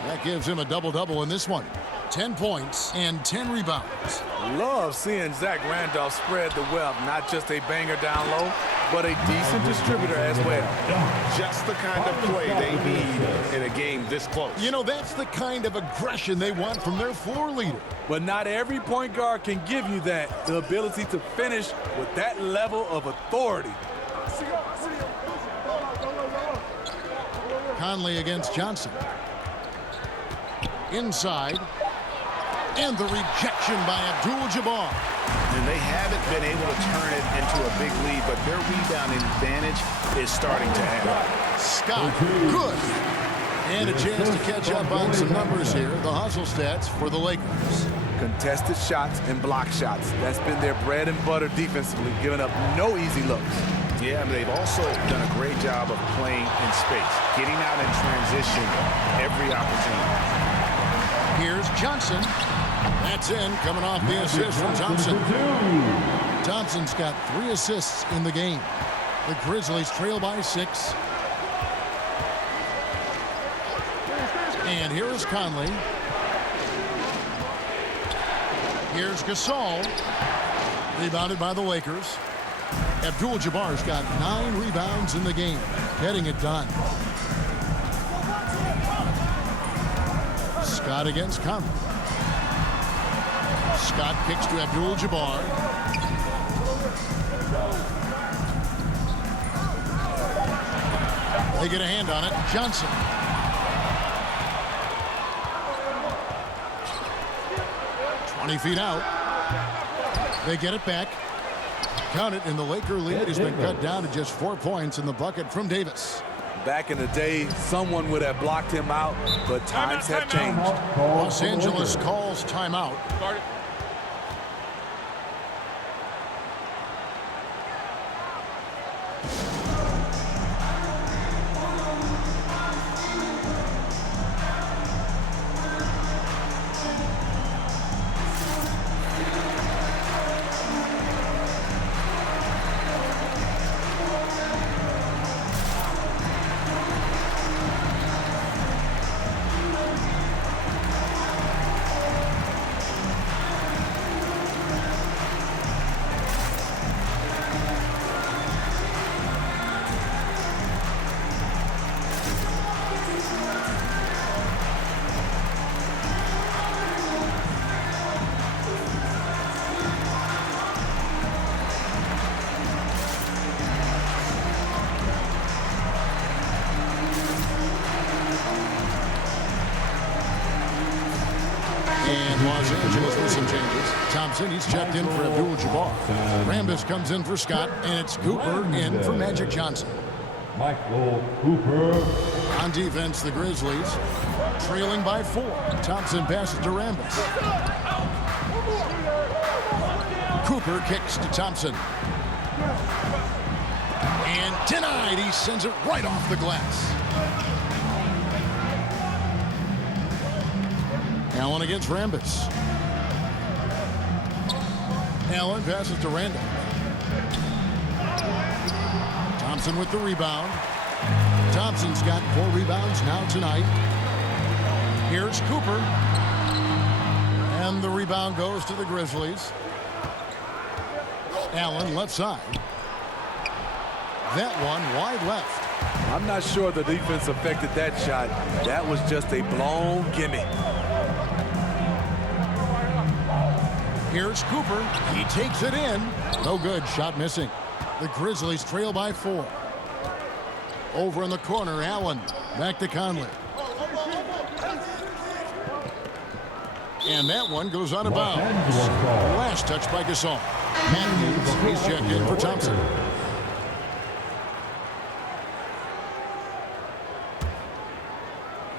That gives him a double-double in this one. 10 points and 10 rebounds. Love seeing Zach Randolph spread the web. Not just a banger down low, but a decent distributor as well. Just the kind of play they need in a game this close. You know, that's the kind of aggression they want from their floor leader. But not every point guard can give you that. The ability to finish with that level of authority. Conley against Johnson. Inside. And the rejection by Abdul-Jabbar. And they haven't been able to turn it into a big lead, but their rebounding advantage is starting to add up. Scott, good. And a chance to catch up on some numbers here. The hustle stats for the Lakers. Contested shots and block shots. That's been their bread and butter defensively, giving up no easy looks. Yeah, but they've also done a great job of playing in space, getting out in transition every opportunity. Here's Johnson. That's in, coming off the assist from Thompson. Thompson's got 3 assists in the game. The Grizzlies trail by 6. And here is Conley. Here's Gasol. Rebounded by the Lakers. Abdul-Jabbar's got 9 rebounds in the game, getting it done. Scott against Conley. Scott kicks to Abdul-Jabbar. They get a hand on it. Johnson. Feet out. They get it back. Count it, and the Laker lead has been cut down to just 4 points in the bucket from Davis. Back in the day, someone would have blocked him out, but times have changed. Los Angeles calls timeout. Los Angeles with some changes. Thompson, he's checked in for Abdul-Jabbar. Rambis comes in for Scott, and it's Cooper in for Magic Johnson. Michael Cooper. On defense, the Grizzlies trailing by 4. Thompson passes to Rambis. Cooper kicks to Thompson. And denied. He sends it right off the glass. Allen against Rambis. Allen passes to Randolph. Thompson with the rebound. Thompson's got 4 rebounds now tonight. Here's Cooper. And the rebound goes to the Grizzlies. Allen left side. That one wide left. I'm not sure the defense affected that shot. That was just a blown gimme. Here's Cooper. He takes it in. No good. Shot missing. The Grizzlies trail by 4. Over in the corner, Allen. Back to Conley. And that one goes out of bounds. Last touch by Gasol. Matthews, he's checked in for Thompson.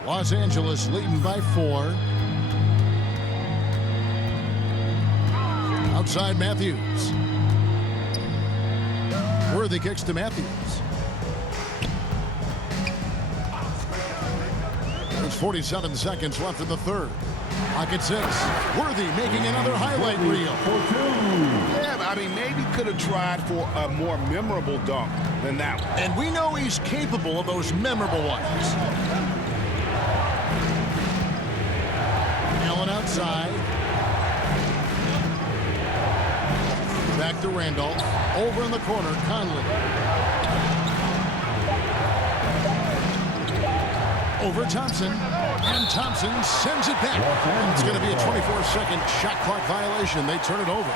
Los Angeles leading by 4. Outside Matthews. Worthy kicks to Matthews. There's 47 seconds left in the third. Pocket 6. Worthy making another highlight reel. Yeah, I mean, maybe could have tried for a more memorable dunk than that one. And we know he's capable of those memorable ones. Allen outside. Back to Randolph. Over in the corner, Conley. Over Thompson. And Thompson sends it back. It's going to be a 24-second shot clock violation. They turn it over.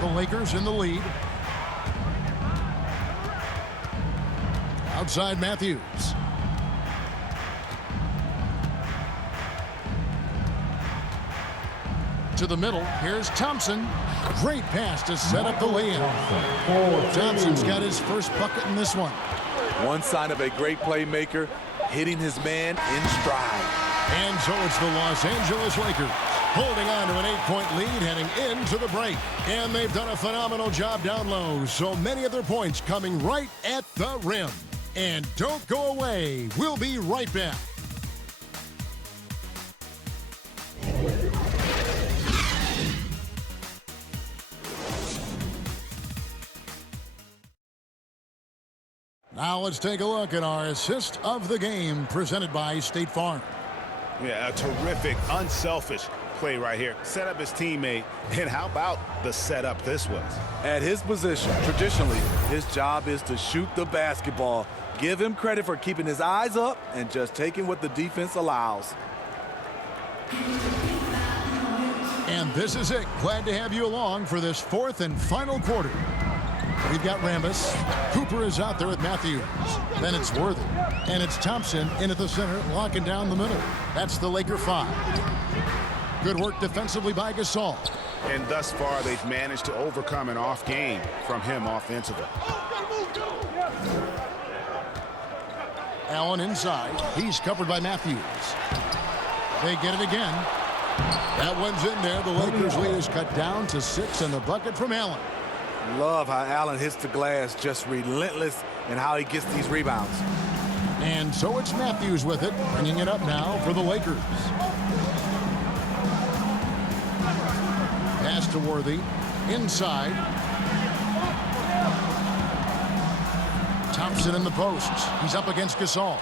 The Lakers in the lead. Outside Matthews. To the middle. Here's Thompson. Great pass to set up the layup. Thompson's got his first bucket in this one. One sign of a great playmaker, hitting his man in stride. And so it's the Los Angeles Lakers holding on to an 8-point lead heading into the break. And they've done a phenomenal job down low. So many of their points coming right at the rim. And don't go away. We'll be right back. Now let's take a look at our assist of the game presented by State Farm. Yeah, a terrific, unselfish play right here. Set up his teammate, and how about the setup this was? At his position, traditionally, his job is to shoot the basketball. Give him credit for keeping his eyes up and just taking what the defense allows. And this is it. Glad to have you along for this 4th and final quarter. We've got Rambis. Cooper is out there with Matthews. Then it's Worthy. And it's Thompson in at the center, locking down the middle. That's the Laker 5. Good work defensively by Gasol. And thus far, they've managed to overcome an off game from him offensively. Allen inside. He's covered by Matthews. They get it again. That one's in there. The Lakers lead is cut down to 6, and the bucket from Allen. Love how Allen hits the glass, just relentless in how he gets these rebounds. And so it's Matthews with it, bringing it up now for the Lakers. Pass to Worthy. Inside. Thompson in the posts. He's up against Gasol.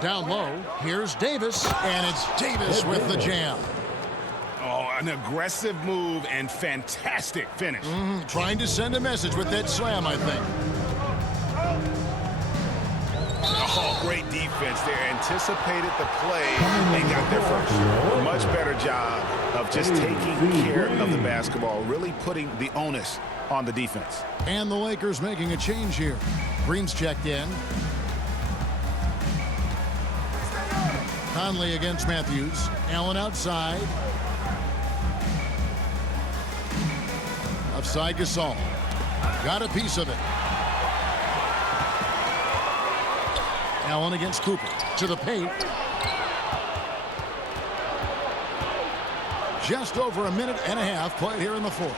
Down low. Here's Davis. And it's Davis with the jam. Oh, an aggressive move and fantastic finish. Trying to send a message with that slam, I think. Oh, great defense there. Anticipated the play and got there first. Much better job of just taking care of the basketball, really putting the onus on the defense. And the Lakers making a change here. Green's checked in. Conley against Matthews. Allen outside. Offside Gasol. Got a piece of it. Allen against Cooper. To the paint. Just over a minute and a half played here in the 4th.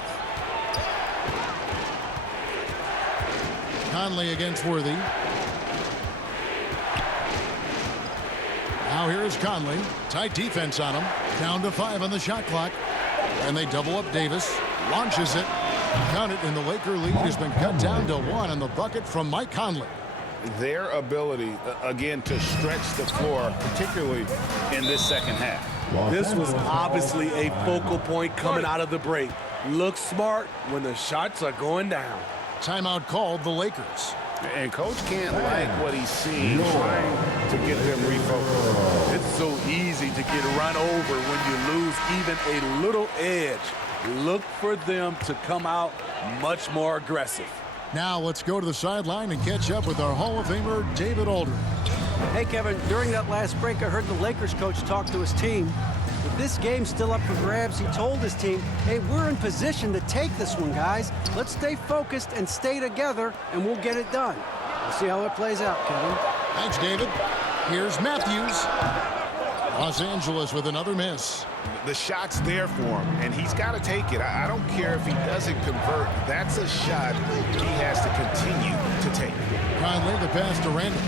Conley against Worthy. Now here is Conley. Tight defense on him. Down to 5 on the shot clock. And they double up Davis. Launches it. Count it, and the Laker lead has been cut down to 1 on the bucket from Mike Conley. Their ability, again, to stretch the floor, particularly in this second half. This was obviously a focal point coming out of the break. Look smart when the shots are going down. Timeout called the Lakers. And Coach can't like what he's seeing, trying to get them refocused. It's so easy to get run over when you lose even a little edge. Look for them to come out much more aggressive. Now let's go to the sideline and catch up with our Hall of Famer, David Aldridge. Hey, Kevin, during that last break, I heard the Lakers coach talk to his team. With this game still up for grabs, he told his team, hey, we're in position to take this one, guys. Let's stay focused and stay together, and we'll get it done. We'll see how it plays out, Kevin. Thanks, David. Here's Matthews. Los Angeles with another miss. The shot's there for him, and he's got to take it. I don't care if he doesn't convert. That's a shot he has to continue to take. Conley, the pass to Randall.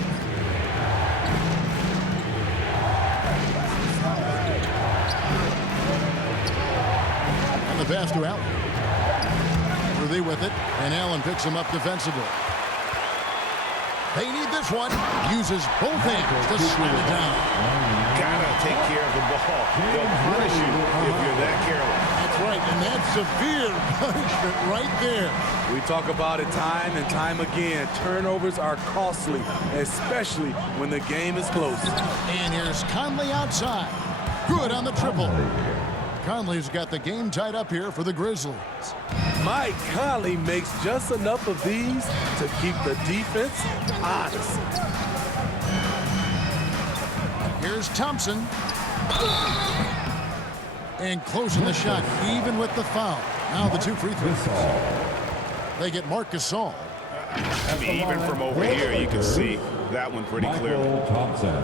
And the pass to Allen. Worthy with it, and Allen picks him up defensively. They need this one. Uses both hands to slam it down. Gotta take care of the ball. They'll punish you if you're that careless. That's right, and that's severe punishment right there. We talk about it time and time again. Turnovers are costly, especially when the game is close. And here's Conley outside. Good on the triple. Conley's got the game tied up here for the Grizzlies. Mike Conley makes just enough of these to keep the defense honest. Here's Thompson. And closing the shot, even with the foul. Now the 2 free throws. They get Marc Gasol. I mean, even from over here, you can see that one pretty clearly. Thompson.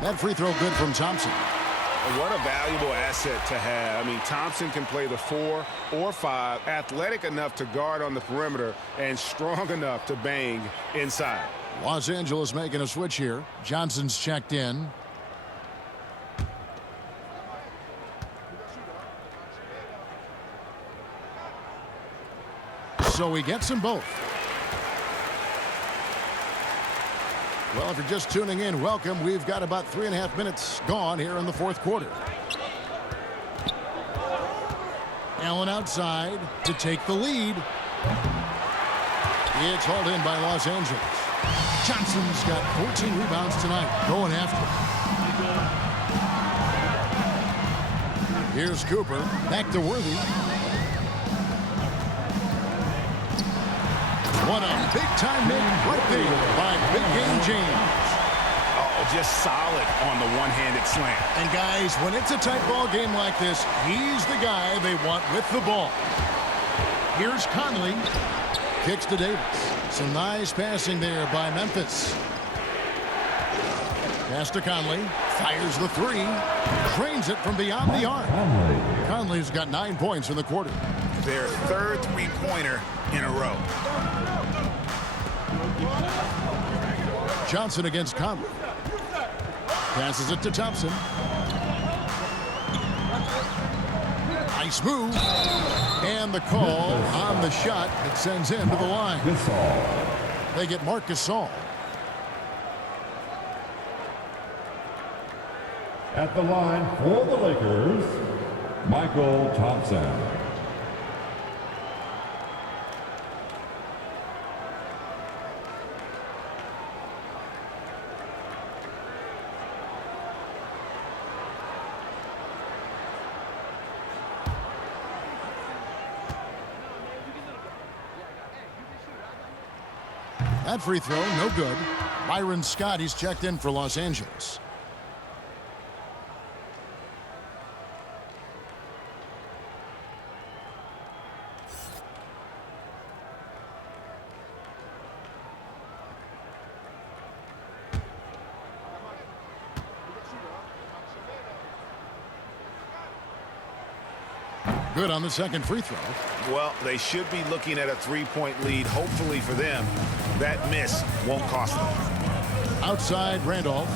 That free throw good from Thompson. What a valuable asset to have. I mean, Thompson can play the 4 or 5, athletic enough to guard on the perimeter and strong enough to bang inside. Los Angeles making a switch here. Johnson's checked in. So he gets them both. Well, if you're just tuning in, welcome. We've got about 3.5 minutes gone here in the fourth quarter. Allen outside to take the lead. It's hauled in by Los Angeles. Johnson's got 14 rebounds tonight, going after him. Here's Cooper, back to Worthy. What a big-time make right there by Big Game James. Oh, just solid on the one-handed slam. And guys, when it's a tight ball game like this, he's the guy they want with the ball. Here's Conley. Kicks to Davis. Some nice passing there by Memphis. Pass to Conley. Fires the 3. Drains it from beyond the arc. Conley's got 9 points in the quarter. Their third three-pointer in a row. Johnson against Conley. Passes it to Thompson. Nice move. And the call on the shot that sends him to the line. They get Marc Gasol. At the line for the Lakers, Michael Thompson. That free throw, no good. Byron Scott, he's checked in for Los Angeles. Good on the second free throw. Well, they should be looking at a three-point lead. Hopefully for them, that miss won't cost them. Outside Randolph.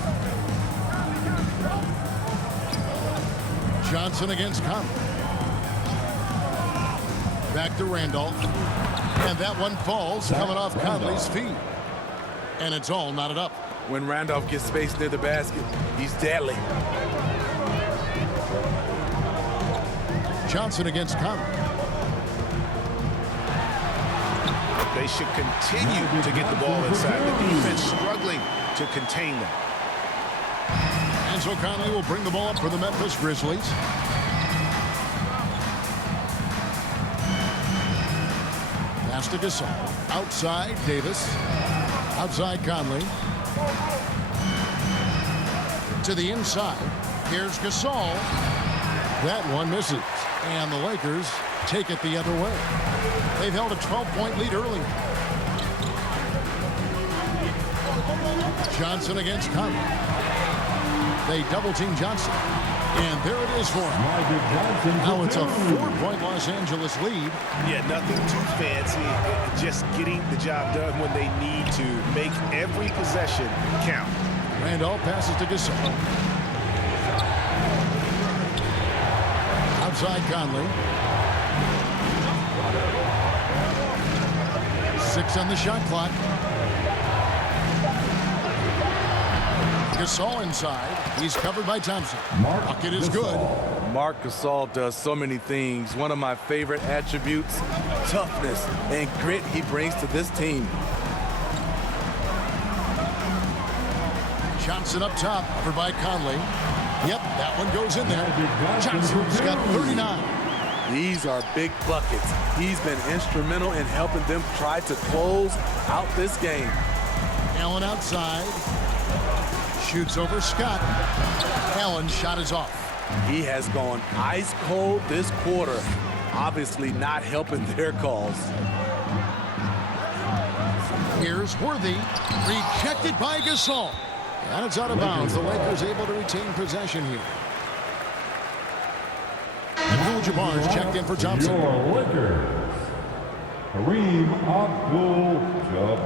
Johnson against Conley. Back to Randolph. And that one falls coming off Conley's feet. And it's all knotted up. When Randolph gets space near the basket, he's deadly. Johnson against Conley. They should continue to get the ball inside. The defense struggling to contain them. And so Conley will bring the ball up for the Memphis Grizzlies. Pass to Gasol. Outside Davis. Outside Conley. To the inside. Here's Gasol. That one misses. And the Lakers take it the other way. They've held a 12-point lead early. Johnson against Conley. They double-team Johnson. And there it is for him. Now it's a 4-point Los Angeles lead. Yeah, nothing too fancy. Just getting the job done when they need to. Make every possession count. Randolph passes to Gasol. Outside Conley. 6 on the shot clock. Gasol inside. He's covered by Thompson. Bucket is good. Marc Gasol does so many things. One of my favorite attributes, toughness and grit he brings to this team. Johnson up top, covered by Conley. Yep, that one goes in there. Johnson's got 39. These are big buckets. He's been instrumental in helping them try to close out this game. Allen outside. Shoots over Scott. Allen's shot is off. He has gone ice cold this quarter. Obviously not helping their cause. Here's Worthy. Rejected by Gasol. And it's out of bounds. The Lakers able to retain possession here. Abdul-Jabbar is checked in for Thompson. Your Lakers, Kareem Abdul-Jabbar.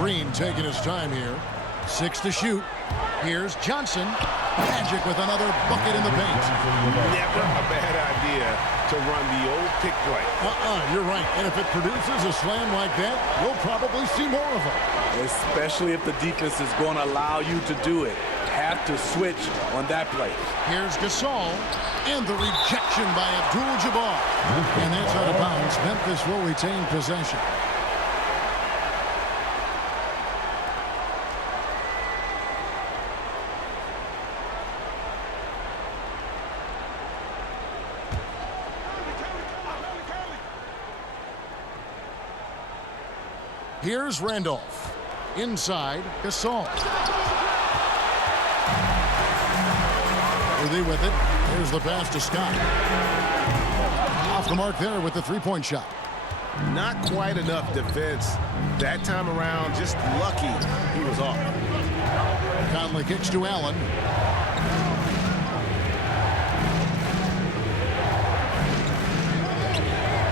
Green taking his time here. 6 to shoot. Here's Johnson. Magic with another bucket in the paint. Never a bad idea to run the old pick play. You're right. And if it produces a slam like that, you'll probably see more of them. Especially if the defense is going to allow you to do it. Have to switch on that play. Here's Gasol. And the rejection by Abdul-Jabbar. And that's out of bounds. Memphis will retain possession. Here's Randolph. Inside, Gasol. Worthy with it. Here's the pass to Scott. Off the mark there with the three-point shot. Not quite enough defense. That time around, just lucky he was off. Conley kicks to Allen.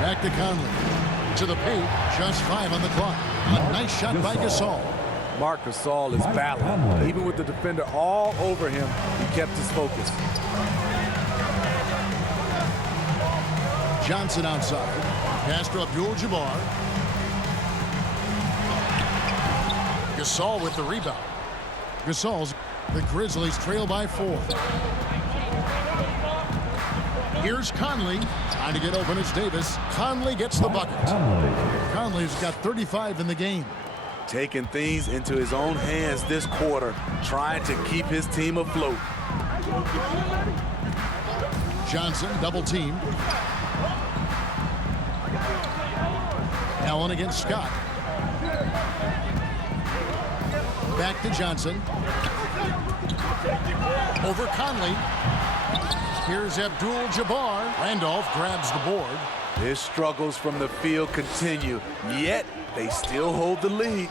Back to Conley. To the paint. Just 5 on the clock. A nice shot by Gasol. Marc Gasol is battling. Even with the defender all over him, he kept his focus. Johnson outside. Pass to Abdul-Jabbar. Gasol with the rebound. Gasol's the Grizzlies trail by 4. Here's Conley. Trying to get open. It's Davis. Conley gets the bucket. Conley's got 35 in the game. taking things into his own hands this quarter, trying to keep his team afloat. Johnson double teamed. Allen against Scott. Back to Johnson. Over Conley. Here's Abdul-Jabbar. Randolph grabs the board. His struggles from the field continue, yet they still hold the lead.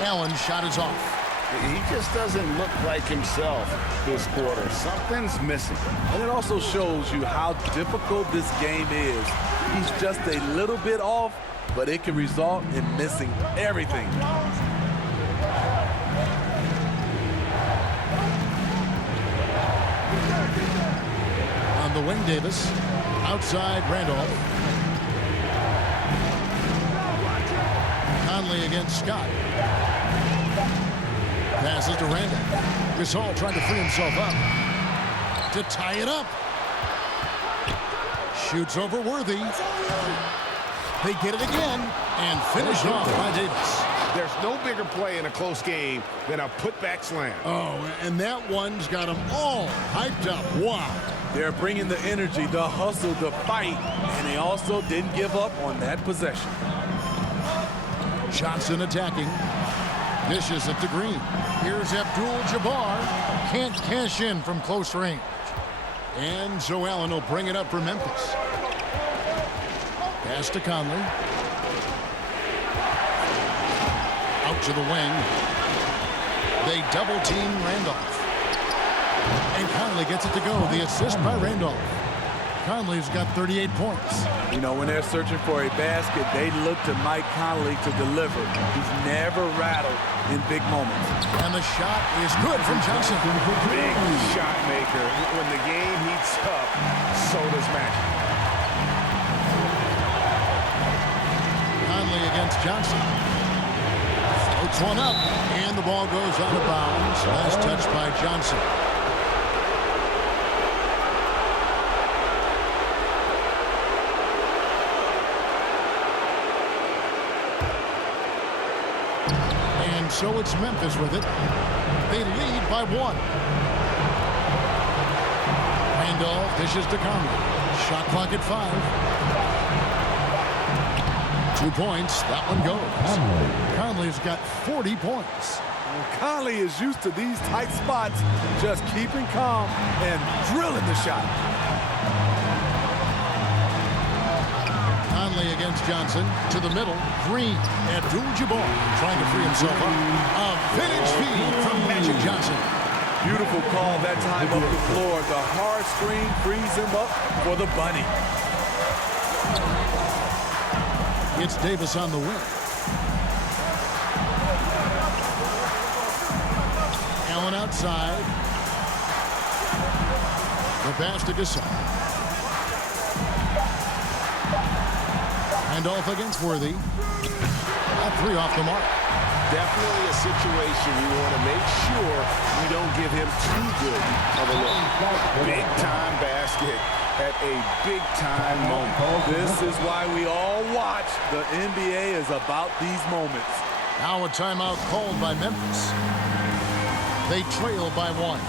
Allen's shot is off. He just doesn't look like himself this quarter. Something's missing. And it also shows you how difficult this game is. He's just a little bit off, but it can result in missing everything. On the wing, Davis. Outside, Randolph. Conley against Scott. Passes to Randolph. Gasol trying to free himself up. To tie it up. Shoots over Worthy. They get it again. And finish off by Davis. There's no bigger play in a close game than a putback slam. Oh, and that one's got them all hyped up. Wow. They're bringing the energy, the hustle, the fight, and they also didn't give up on that possession. Johnson attacking. Dishes it to Green. Here's Abdul-Jabbar. Can't cash in from close range. And so Allen will bring it up for Memphis. Pass to Conley. Out to the wing. They double team Randolph. And Conley gets it to go. The assist by Randolph. Conley's got 38 points. You know, when they're searching for a basket, they look to Mike Conley to deliver. He's never rattled in big moments. And the shot is good from Johnson. Big shot maker. When the game heats up, so does Magic. Conley against Johnson. Floats one up. And the ball goes out of bounds. Last touch by Johnson. So it's Memphis with it. They lead by 1. Randolph dishes to Conley. Shot clock at 5. 2 points. That one goes. Conley's got 40 points. Conley is used to these tight spots, just keeping calm and drilling the shot. Conley against Johnson to the middle. Green. Abdul-Jabbar trying to free himself up. A vintage feed from Magic Johnson. Beautiful call that time up the floor. The hard screen frees him up for the bunny. It's Davis on the wing. Allen outside. The pass to Gasol. Randolph against Worthy. A 3 off the mark. Definitely a situation you want to make sure you don't give him too good of a look. Big-time basket at a big-time moment. This is why we all watch. The NBA is about these moments. Now a timeout called by Memphis. They trail by 1.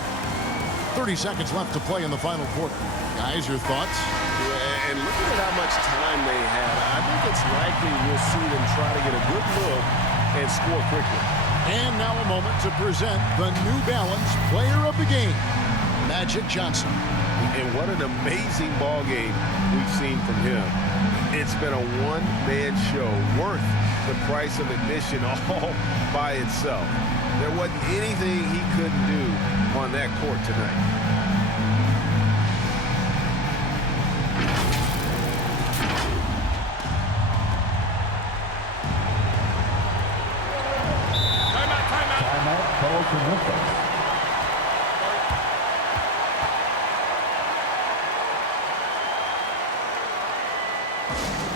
30 seconds left to play in the final quarter. Guys, your thoughts? Yeah, and looking at how much time they had, I think it's likely we'll see them try to get a good look and score quickly. And now a moment to present the New Balance Player of the Game, Magic Johnson. And what an amazing ball game we've seen from him. It's been a one-man show worth the price of admission all by itself. There wasn't anything he couldn't do on that court tonight.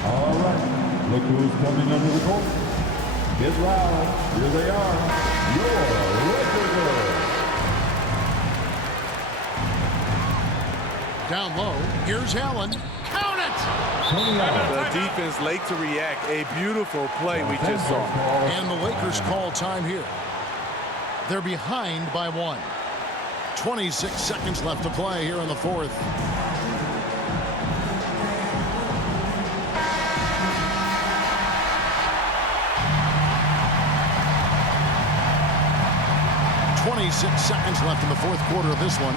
All right, look who's coming under the court. Get loud. Here they are, your Lakers. Down low, here's Allen. Count it! The defense late to react. A beautiful play we just saw. And the Lakers call time here. They're behind by 1. 26 seconds left to play here in the fourth. Seconds left in the fourth quarter of this one.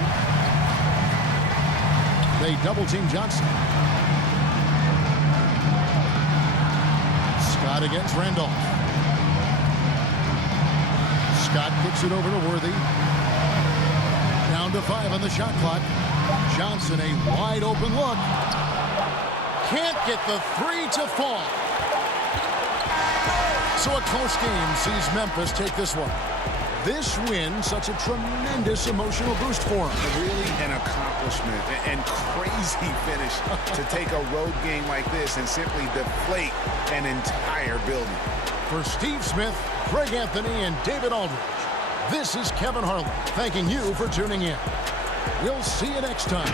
They double-team Johnson. Scott against Randolph. Scott kicks it over to Worthy. Down to 5 on the shot clock. Johnson, a wide open look. Can't get the 3 to fall. So a close game sees Memphis take this one. This win, such a tremendous emotional boost for him. Really an accomplishment and crazy finish to take a road game like this and simply deflate an entire building. For Steve Smith, Greg Anthony, and David Aldridge, this is Kevin Harlan thanking you for tuning in. We'll see you next time.